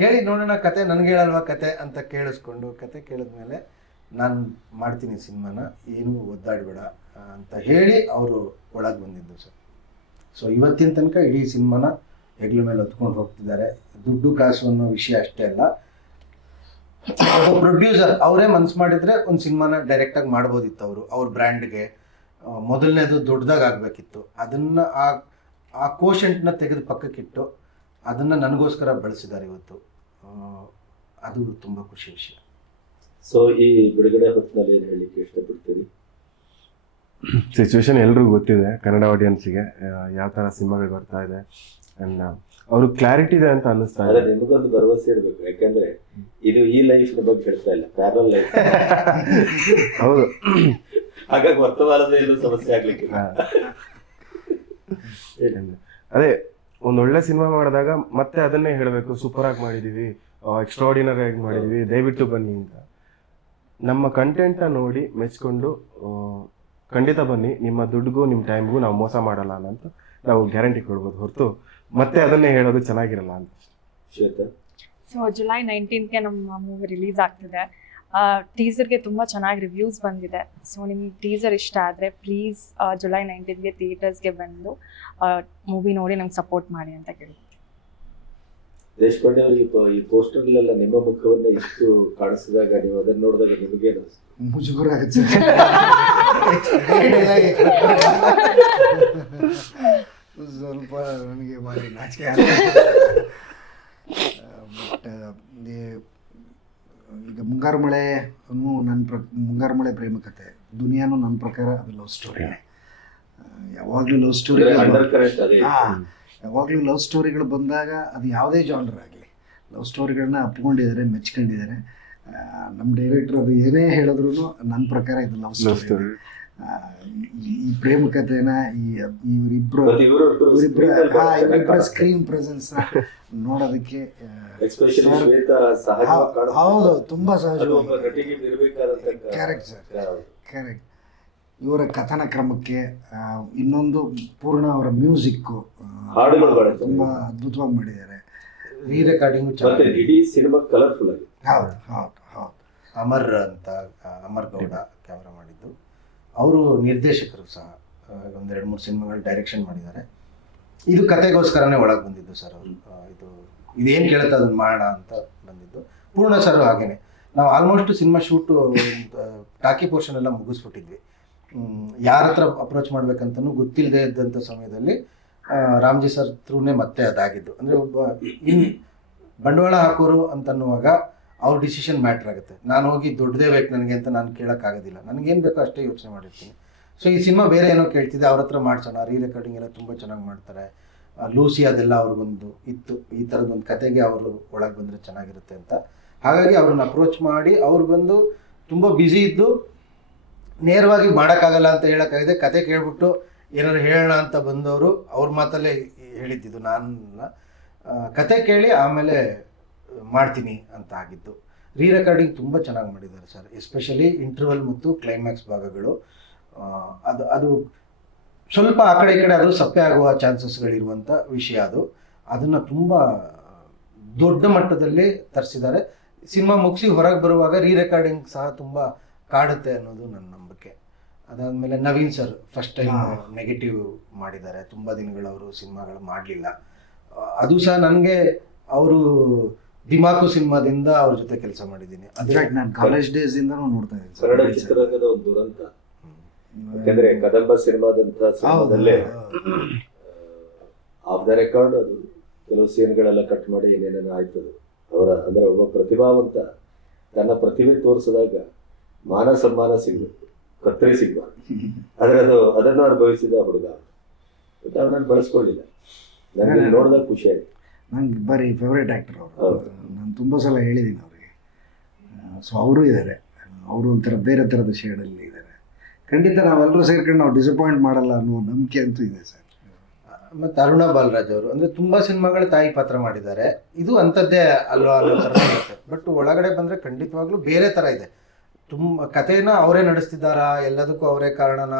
G: ಹೇಳಿ ನೋಡೋಣ ಕತೆ, ನನಗೆ ಹೇಳಲ್ವಾ ಕತೆ ಅಂತ ಕೇಳಿಸ್ಕೊಂಡು, ಕತೆ ಕೇಳಿದ್ಮೇಲೆ ನಾನು ಮಾಡ್ತೀನಿ ಸಿನಿಮಾನ, ಏನೂ ಒದ್ದಾಡಬೇಡ ಅಂತ ಹೇಳಿ ಅವರು ಒಳಗೆ ಬಂದಿದ್ದು ಸರ್. ಸೊ ಇವತ್ತಿನ ತನಕ ಇಡೀ ಸಿನಿಮಾನ ಹೆಗ್ಲ ಮೇಲೆ ಹೊತ್ಕೊಂಡು ಹೋಗ್ತಿದ್ದಾರೆ. ದುಡ್ಡು ಕಾಸು ಅನ್ನೋ ವಿಷಯ ಅಷ್ಟೇ ಅಲ್ಲ. ಪ್ರೊಡ್ಯೂಸರ್ ಅವರೇ ಮನ್ಸು ಮಾಡಿದರೆ ಒಂದು ಸಿನಿಮಾನ ಡೈರೆಕ್ಟಾಗಿ ಮಾಡ್ಬೋದಿತ್ತು ಅವರು. ಅವ್ರ ಬ್ರ್ಯಾಂಡ್ಗೆ ಮೊದಲನೇದು ದೊಡ್ಡದಾಗಿ ಆಗಬೇಕಿತ್ತು. ಅದನ್ನು ಆ ಆ ಕೋಶಂಟ್ನ ತೆಗೆದು ಪಕ್ಕಕ್ಕಿಟ್ಟು ಅದನ್ನು ನನಗೋಸ್ಕರ ಬಳಸಿದ್ದಾರೆ ಇವತ್ತು. ಅದು ತುಂಬ ಖುಷಿ ವಿಷಯ.
D: ಸೊ ಈ ಬಿಡುಗಡೆ ಹೊತ್ತಿನಲ್ಲಿ ಏನು ಹೇಳಲಿಕ್ಕೆ ಇಷ್ಟಪಡ್ತೀರಿ?
C: ಸಿಚುವೇಶನ್ ಎಲ್ರಿಗೂ ಗೊತ್ತಿದೆ ಕನ್ನಡ ಆಡಿಯನ್ಸ್ಗೆ ಯಾವ ಥರ ಸಿನಿಮಾಗಳು ಬರ್ತಾ ಇದೆ ಅಂಡ್ ಅವರು ಕ್ಲಾರಿಟಿ ಇದೆ ಅಂತ ಅನ್ನಿಸ್ತಾ ಇದೆ.
D: ನಿಮಗೊಂದು ಭರವಸೆ ಇರಬೇಕು ಯಾಕಂದ್ರೆ ಇದು ಈ ಲೈಫ್ ಬಗ್ಗೆ ಹೇಳ್ತಾ ಇಲ್ಲ ಪ್ಯಾರಲ್ ಲೈಫ್
C: ಹೌದು.
D: ಹಾಗಾಗಿ ವರ್ತಮಾನದ ಏನು ಸಮಸ್ಯೆ ಆಗ್ಲಿಕ್ಕೆ.
C: ಅದೇ ಒಂದು ಒಳ್ಳೆ ಸಿನಿಮಾ ಮಾಡಿದಾಗ ಮತ್ತೆ ಅದನ್ನೇ ಹೇಳಬೇಕು ಸೂಪರ್ ಆಗಿ ಮಾಡಿದೀವಿ ಎಕ್ಸ್ಟ್ರಾಡಿನರಿ ಆಗಿ ಮಾಡಿದೀವಿ ದಯವಿಟ್ಟು ಬನ್ನಿ ಅಂತ. ನಮ್ಮ ಕಂಟೆಂಟ್ನ ನೋಡಿ ಮೆಚ್ಕೊಂಡು ಖಂಡಿತ ಬನ್ನಿ. ನಿಮ್ಮ ದುಡ್ಡಿಗೂ ನಿಮ್ಮ ಟೈಮ್ಗೂ ನಾವು ಮೋಸ ಮಾಡಲ್ಲ ಅಂತ ನಾವು ಗ್ಯಾರಂಟಿ ಕೊಡ್ಬೋದು ಹೊರತು ಮತ್ತೆ ಅದನ್ನೇ ಹೇಳೋದು ಚೆನ್ನಾಗಿರಲ್ಲ ಅಂತ.
D: ಶ್ವೇತಾ?
F: ಸೊ ಜುಲೈ ನೈನ್ಟೀನ್ಗೆ ನಮ್ಮ ಮೂವಿ ರಿಲೀಸ್ ಆಗ್ತಿದೆ. ಟೀಸರ್ಗೆ ತುಂಬ ಚೆನ್ನಾಗಿ ರಿವ್ಯೂಸ್ ಬಂದಿದೆ. ಸೊ ನಿಮ್ಗೆ ಟೀಸರ್ ಇಷ್ಟ ಆದರೆ ಪ್ಲೀಸ್ ಜುಲೈ ನೈನ್ಟೀನ್ಗೆ ಥಿಯೇಟರ್ಸ್ಗೆ ಬಂದು ಮೂವಿ ನೋಡಿ ನಮ್ಗೆ ಸಪೋರ್ಟ್ ಮಾಡಿ ಅಂತ ಕೇಳಿ
D: ದೇಶಪಾಂಡೆ ಅವರಿಗೆ ಈ ಪೋಸ್ಟರ್ಲೆಲ್ಲ ನಿಮ್ಮ ಮುಖವನ್ನ ಇಷ್ಟು ಕಾಣಿಸಿದಾಗ ನೀವು ಅದನ್ನ ನೋಡಿದಾಗ ನಿಮಗೆ
E: ಮುಜುಗರ ಆಗುತ್ತೆ ಸ್ವಲ್ಪ ನನಗೆ ಭಾರಿ ನಾಚಿಕೆ ಬಟ್ ಈಗ ಮುಂಗಾರು ಮಳೆ ನನ್ನ ಪ್ರ ಮುಂಗಾರು ಮಳೆ ಪ್ರೇಮ ಕತೆ. ದುನಿಯಾನು ನನ್ನ ಪ್ರಕಾರ ಅದು ಲವ್ ಸ್ಟೋರಿನೇ ಯಾವಾಗಲೂ ಲವ್ ಸ್ಟೋರಿ
D: ಹಾಂ.
E: ಯಾವಾಗಲೂ ಲವ್ ಸ್ಟೋರಿಗಳು ಬಂದಾಗ ಅದು ಯಾವುದೇ ಜಾನರ್ ಆಗಲಿ ಲವ್ ಸ್ಟೋರಿಗಳನ್ನ ಅಪ್ಕೊಂಡಿದ್ದಾರೆ ಮೆಚ್ಕೊಂಡಿದ್ದಾರೆ. ನಮ್ಮ ಡೈರೆಕ್ಟರ್ ಅದು ಏನೇ ಹೇಳಿದ್ರು ನನ್ನ ಪ್ರಕಾರ ಇದು ಲವ್ ಸ್ಟೋರಿ ಈ ಪ್ರೇಮ ಕಥೆನ ಈ ಇವರಿಬ್ರು
D: ಇವರಿಬ್ರು ಇವರು
E: ಇವರಿಬ್ರ ಇವರಿಬ್ಬರ ಸ್ಕ್ರೀನ್ ಪ್ರೆಸೆನ್ಸ್ ನೋಡೋದಕ್ಕೆ ಸರ್, ಹೌ-. ಹೌದು ತುಂಬಾ
D: ಸಹಜ
E: Correct, sir. ಕರೆಕ್ಟ್ ಇವರ ಕಥನ ಕ್ರಮಕ್ಕೆ ಇನ್ನೊಂದು ಪೂರ್ಣ ಅವರ ಮ್ಯೂಸಿಕ್ಕು ತುಂಬಾ ಅದ್ಭುತವಾಗಿ ಮಾಡಿದ್ದಾರೆ.
G: ರೀ ರೆಕಾರ್ಡಿಂಗ್
D: ಇಡೀ ಸಿನಿಮಾ ಕಲರ್ಫುಲ್
E: ಹೌದು ಹೌದು ಹೌದು.
G: ಅಮರ್ ಅಂತ ಅಮರ್ ಗೌಡ ಕ್ಯಾಮ್ರಾ ಮಾಡಿದ್ದು. ಅವರು ನಿರ್ದೇಶಕರು ಸಹ ಒಂದೆರಡು ಮೂರು ಸಿನಿಮಾಗಳು ಡೈರೆಕ್ಷನ್ ಮಾಡಿದ್ದಾರೆ. ಇದು ಕತೆಗೋಸ್ಕರನೇ ಒಳಗೆ ಬಂದಿದ್ದು ಸರ್ ಅವರು. ಇದು ಇದೇನು ಕೇಳುತ್ತೆ ಅದನ್ನು ಮಾಡೋಣ ಅಂತ ಬಂದಿದ್ದು. ಪೂರ್ಣ ಸರ್ ಹಾಗೇನೆ. ನಾವು almost cinema shoot talkie portion ಎಲ್ಲ ಮುಗಿಸ್ಬಿಟ್ಟಿದ್ವಿ. ಯಾರ ಹತ್ರ ಅಪ್ರೋಚ್ ಮಾಡ್ಬೇಕಂತನೂ ಗೊತ್ತಿಲ್ಲದೆ ಇದ್ದಂಥ ಸಮಯದಲ್ಲಿ ರಾಮ್ಜಿ ಸರ್ ಥ್ರೂನೇ ಮತ್ತೆ ಅದಾಗಿದ್ದು. ಅಂದರೆ ಒಬ್ಬ ಇನ್ ಬಂಡವಾಳ ಹಾಕೋರು ಅಂತನ್ನುವಾಗ ಅವ್ರ ಡಿಸಿಷನ್ ಮ್ಯಾಟ್ರ್ ಆಗುತ್ತೆ. ನಾನು ಹೋಗಿ ದೊಡ್ಡದೇ ಬೇಕು ನನಗೆ ಅಂತ ನಾನು ಕೇಳೋಕ್ಕಾಗೋದಿಲ್ಲ. ನನಗೇನು ಬೇಕೋ ಅಷ್ಟೇ ಯೋಚನೆ ಮಾಡಿರ್ತೀನಿ. ಸೊ ಈ ಸಿನಿಮಾ ಬೇರೆ ಏನೋ ಕೇಳ್ತಿದ್ದೆ, ಅವ್ರ ಹತ್ರ ಮಾಡ್ಸೋಣ, ರೀ ರೆಕಾರ್ಡಿಂಗ್ ಎಲ್ಲ ತುಂಬ ಚೆನ್ನಾಗಿ ಮಾಡ್ತಾರೆ. ಲೂಸಿ ಅದೆಲ್ಲ ಅವ್ರಿಗೊಂದು ಇತ್ತು, ಈ ಥರದ್ದೊಂದು ಕತೆಗೆ ಅವರು ಒಳಗೆ ಬಂದರೆ ಚೆನ್ನಾಗಿರುತ್ತೆ ಅಂತ. ಹಾಗಾಗಿ ಅವ್ರನ್ನ ಅಪ್ರೋಚ್ ಮಾಡಿ, ಅವ್ರು ಬಂದು ತುಂಬ ಬ್ಯುಸಿ ಇದ್ದು ನೇರವಾಗಿ ಮಾಡೋಕ್ಕಾಗಲ್ಲ ಅಂತ ಹೇಳೋಕ್ಕಾಗಿದೆ ಕತೆ ಕೇಳಿಬಿಟ್ಟು ಏನಾದ್ರು ಹೇಳೋಣ ಅಂತ ಬಂದವರು, ಅವ್ರ ಮಾತಲ್ಲೇ ಹೇಳಿದ್ದಿದ್ದು ನಾನು. ಕತೆ ಕೇಳಿ ಆಮೇಲೆ ಮಾಡ್ತೀನಿ ಅಂತ ಆಗಿದ್ದು. ರೀ ರೆಕಾರ್ಡಿಂಗ್ ತುಂಬ ಚೆನ್ನಾಗಿ ಮಾಡಿದ್ದಾರೆ ಸರ್, ಎಸ್ಪೆಷಲಿ ಇಂಟರ್ವಲ್ ಮತ್ತು ಕ್ಲೈಮ್ಯಾಕ್ಸ್ ಭಾಗಗಳು. ಅದು ಅದು ಸ್ವಲ್ಪ ಆ ಕಡೆ ಈ ಕಡೆ ಅದು ಸಪ್ಪೆ ಆಗುವ ಚಾನ್ಸಸ್ಗಳಿರುವಂಥ ವಿಷಯ ಅದು. ಅದನ್ನು ತುಂಬ ದೊಡ್ಡ ಮಟ್ಟದಲ್ಲಿ ತರಿಸಿದ್ದಾರೆ. ಸಿನಿಮಾ ಮುಗಿಸಿ ಹೊರಗೆ ಬರುವಾಗ ರೀ ರೆಕಾರ್ಡಿಂಗ್ ಸಹ ತುಂಬ ಕಾಡುತ್ತೆ ಅನ್ನೋದು ನನ್ನ ಅದಾದಮೇಲೆ Naveen sir first time. Negative ಮಾಡಿದ್ದಾರೆ. ತುಂಬ ದಿನಗಳು ಅವರು ಸಿನಿಮಾಗಳು ಮಾಡಲಿಲ್ಲ. ಅದು ಸಹ ನನಗೆ ಅವರು ದಿಮಾಕು ಸಿನಿಮಾದಿಂದ ಅವ್ರ ಜೊತೆ ಕೆಲಸ ಮಾಡಿದ್ದೀನಿ.
E: ನಾನು ಕಾಲೇಜ್ ಡೇಸ್ ಇಂದ ನೋಡ್ತಾ ಇದ್ದೀನಿ sir.
D: ಕನ್ನಡ ಚಿತ್ರರಂಗದ ಒಂದು ದುರಂತ. ಯಾಕಂದ್ರೆ ಕದಂಬ ಸಿನಿಮಾದಲ್ಲೇ ಆಫ್ ದ ರೆಕಾರ್ಡ್ ಅದು ಕೆಲವು ಸೀನ್ಗಳೆಲ್ಲ ಕಟ್ ಮಾಡಿ ಏನೇನೇನೋ ಆಯ್ತು ಅದು ಅವರ ಅಂದ್ರೆ ಒಬ್ಬ ಪ್ರತಿಭಾವಂತ ತನ್ನ ಪ್ರತಿಭೆ ತೋರಿಸಿದಾಗ ಮಾನ ಸನ್ಮಾನ ಸಿಗ್ಬೇಕು. ಕತ್ತರಿ ಸಿಗುವ ಆದ್ರೆ ಅದು ಅದನ್ನು ಅನುಭವಿಸಿದ ಹುಡುಗ. ಬಟ್ ಅವನನ್ನು ಬಳಸ್ಕೊಳ್ಳಿಲ್ಲ ನನಗೆ ನೋಡಿದಾಗ ಖುಷಿ ಆಯ್ತು.
E: ನಂಗೆ ಬರೀ ಫೇವ್ರೇಟ್ ಆ್ಯಕ್ಟರ್ ಅವರು. ನಾನು ತುಂಬ ಸಲ ಹೇಳಿದ್ದೀನಿ ಅವರಿಗೆ. ಸೊ ಅವರು ಇದ್ದಾರೆ ಅವರು ಒಂಥರ ಬೇರೆ ಥರದ ಶೇಡಲ್ಲಿ ಇದ್ದಾರೆ ಖಂಡಿತ ನಾವೆಲ್ಲರೂ ಸೇರ್ಕೊಂಡು ನಾವು ಡಿಸಪಾಯಿಂಟ್ ಮಾಡಲ್ಲ ಅನ್ನೋ ನಂಬಿಕೆ ಅಂತೂ ಇದೆ ಸರ್.
G: ಮತ್ತು ಅರುಣ ಬಾಲರಾಜ್ ಅವರು. ಅಂದರೆ ತುಂಬ ಸಿನಿಮಾಗಳು ತಾಯಿ ಪಾತ್ರ ಮಾಡಿದ್ದಾರೆ. ಇದು ಅಂಥದ್ದೇ ಅಲ್ವಾ ಅನ್ನೋ ಥರ ಬಟ್ ಒಳಗಡೆ ಬಂದರೆ ಖಂಡಿತವಾಗ್ಲೂ ಬೇರೆ ಥರ ಇದೆ. ತುಂಬ ಕಥೆನ ಅವರೇ ನಡೆಸ್ತಿದ್ದಾರಾ ಎಲ್ಲದಕ್ಕೂ ಅವರೇ ಕಾರಣನ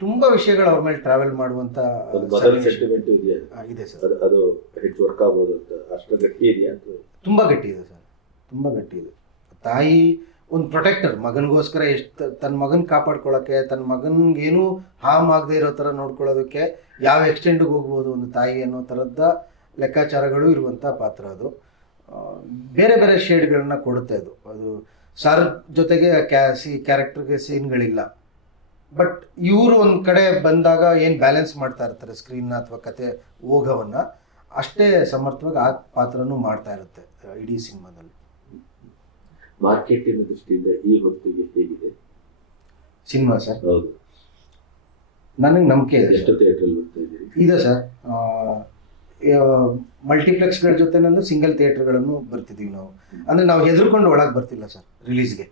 G: ತುಂಬಾ ವಿಷಯಗಳು ಅವ್ರ ಮೇಲೆ ಟ್ರಾವೆಲ್ ಮಾಡುವಂತ
D: ಸೆಂಟಿಮೆಂಟ್ ಇದೆಯಾ?
G: ಇದೆ ಸರ್.
D: ಅದು ಅದು ಹೆಚ್ಚು ವರ್ಕ್ ಆಗ್ಬೋದು ಅಂತ ಅಷ್ಟು ಗಟ್ಟಿ ಇದೆಯಾ
G: ತುಂಬ ಗಟ್ಟಿ ಇದೆ ಸರ್. ತುಂಬಾ ಗಟ್ಟಿ ಇದೆ. ತಾಯಿ ಒಂದು ಪ್ರೊಟೆಕ್ಟರ್ ಮಗನಿಗೋಸ್ಕರ ಎಷ್ಟು ತನ್ನ ಮಗನ ಕಾಪಾಡ್ಕೊಳ್ಳೋಕ್ಕೆ ತನ್ನ ಮಗನಿಗೇನು ಹಾಮ್ ಆಗದೆ ಇರೋ ಥರ ನೋಡ್ಕೊಳ್ಳೋದಕ್ಕೆ ಯಾವ ಎಕ್ಸ್ಟೆಂಡ್ಗೆ ಹೋಗ್ಬೋದು ಒಂದು ತಾಯಿ ಅನ್ನೋ ಥರದ ಲೆಕ್ಕಾಚಾರಗಳು ಇರುವಂಥ ಪಾತ್ರ ಅದು. ಬೇರೆ ಬೇರೆ ಶೇಡ್ಗಳನ್ನ ಕೊಡುತ್ತೆ ಅದು. ಅದು ಸರ್ ಜೊತೆಗೆ ಕ್ಯಾ ಸಿ ಕ್ಯಾರೆಕ್ಟರ್ಗೆ ಸೀನ್ಗಳಿಲ್ಲ. ಬಟ್ ಇವರು ಒಂದು ಕಡೆ ಬಂದಾಗ ಏನು ಬ್ಯಾಲೆನ್ಸ್ ಮಾಡ್ತಾ ಇರ್ತಾರೆ ಸ್ಕ್ರೀನ್ನ ಅಥವಾ ಕತೆ ಓಘವನ್ನು ಅಷ್ಟೇ ಸಮರ್ಥವಾಗಿ ಆ ಪಾತ್ರನೂ ಮಾಡ್ತಾ ಇರುತ್ತೆ ಇಡೀ ಸಿನಿಮಾದಲ್ಲಿ.
D: ಮಾರ್ಕೆಟಿನ ದೃಷ್ಟಿಯಿಂದ ಈ ಹೊತ್ತಿಗೆ ಹೇಗಿದೆ?
G: Cinema sir?
D: ಹೌದು.
G: ನನಗೆ ನಂಬಿಕೆ ಇದೆ
D: ಎಷ್ಟು ಥಿಯೇಟ್ರಲ್ಲಿ ಬರ್ತಾ ಇದ್ದೀರಿ?
G: ಇದೆ ಸರ್. ಮಲ್ಟಿಪ್ಲೆಕ್ಸ್ಗಳ ಜೊತೆನಲ್ಲೂ ಸಿಂಗಲ್ ಥಿಯೇಟರ್ಗಳನ್ನು ಬರ್ತಿದ್ದೀವಿ ನಾವು. ಅಂದರೆ ನಾವು ಹೆದರ್ಕೊಂಡು ಒಳಗೆ ಬರ್ತಿಲ್ಲ ಸರ್ ರಿಲೀಸ್ಗೆ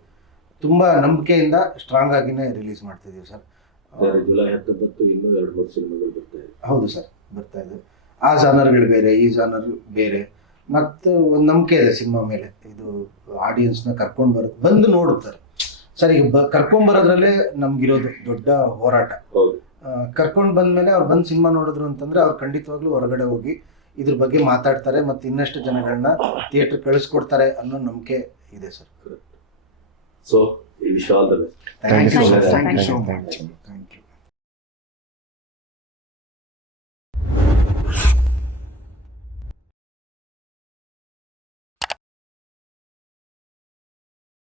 G: ತುಂಬ ನಂಬಿಕೆಯಿಂದ ಸ್ಟ್ರಾಂಗ್ ಆಗಿನೇ ರಿಲೀಸ್ ಮಾಡ್ತಿದ್ದೀವಿ ಸರ್.
D: ಜುಲೈ ಹತ್ತೊಂಬತ್ತು ಇನ್ನೂ ಎರಡು ಮೂರು ಸಿನಿಮಾಗಳು ಬರ್ತಾ ಇದೆ.
G: ಹೌದು ಸರ್ ಬರ್ತಾ ಇದೆ. ಆ ಜಾನರ್ಗಳು ಬೇರೆ ಈ ಜಾನರ್ ಬೇರೆ. ಮತ್ತು ಒಂದು ನಂಬಿಕೆ ಇದೆ ಸಿನಿಮಾ ಮೇಲೆ. ಇದು ಆಡಿಯನ್ಸ್ನ ಕರ್ಕೊಂಡು ಬರೋದು ಬಂದು ನೋಡುತ್ತಾರೆ. ಸರ್ ಈಗ ಬ ಕರ್ಕೊಂಬರೋದ್ರಲ್ಲೇ ನಮಗಿರೋದು ದೊಡ್ಡ ಹೋರಾಟ. ಕರ್ಕೊಂಡು ಬಂದಮೇಲೆ ಅವ್ರು ಬಂದು ಸಿನಿಮಾ ನೋಡಿದ್ರು ಅಂತಂದರೆ ಅವ್ರು ಖಂಡಿತವಾಗ್ಲೂ ಹೊರಗಡೆ ಹೋಗಿ ಇದ್ರ ಬಗ್ಗೆ ಮಾತಾಡ್ತಾರೆ ಮತ್ತು ಇನ್ನಷ್ಟು ಜನಗಳನ್ನ ಥಿಯೇಟ್ರ್ ಕಳಿಸ್ಕೊಡ್ತಾರೆ ಅನ್ನೋ ನಂಬಿಕೆ ಇದೆ ಸರ್
D: ಸೊ ಈ wish all the best
E: thank you
F: so much
E: thank you so much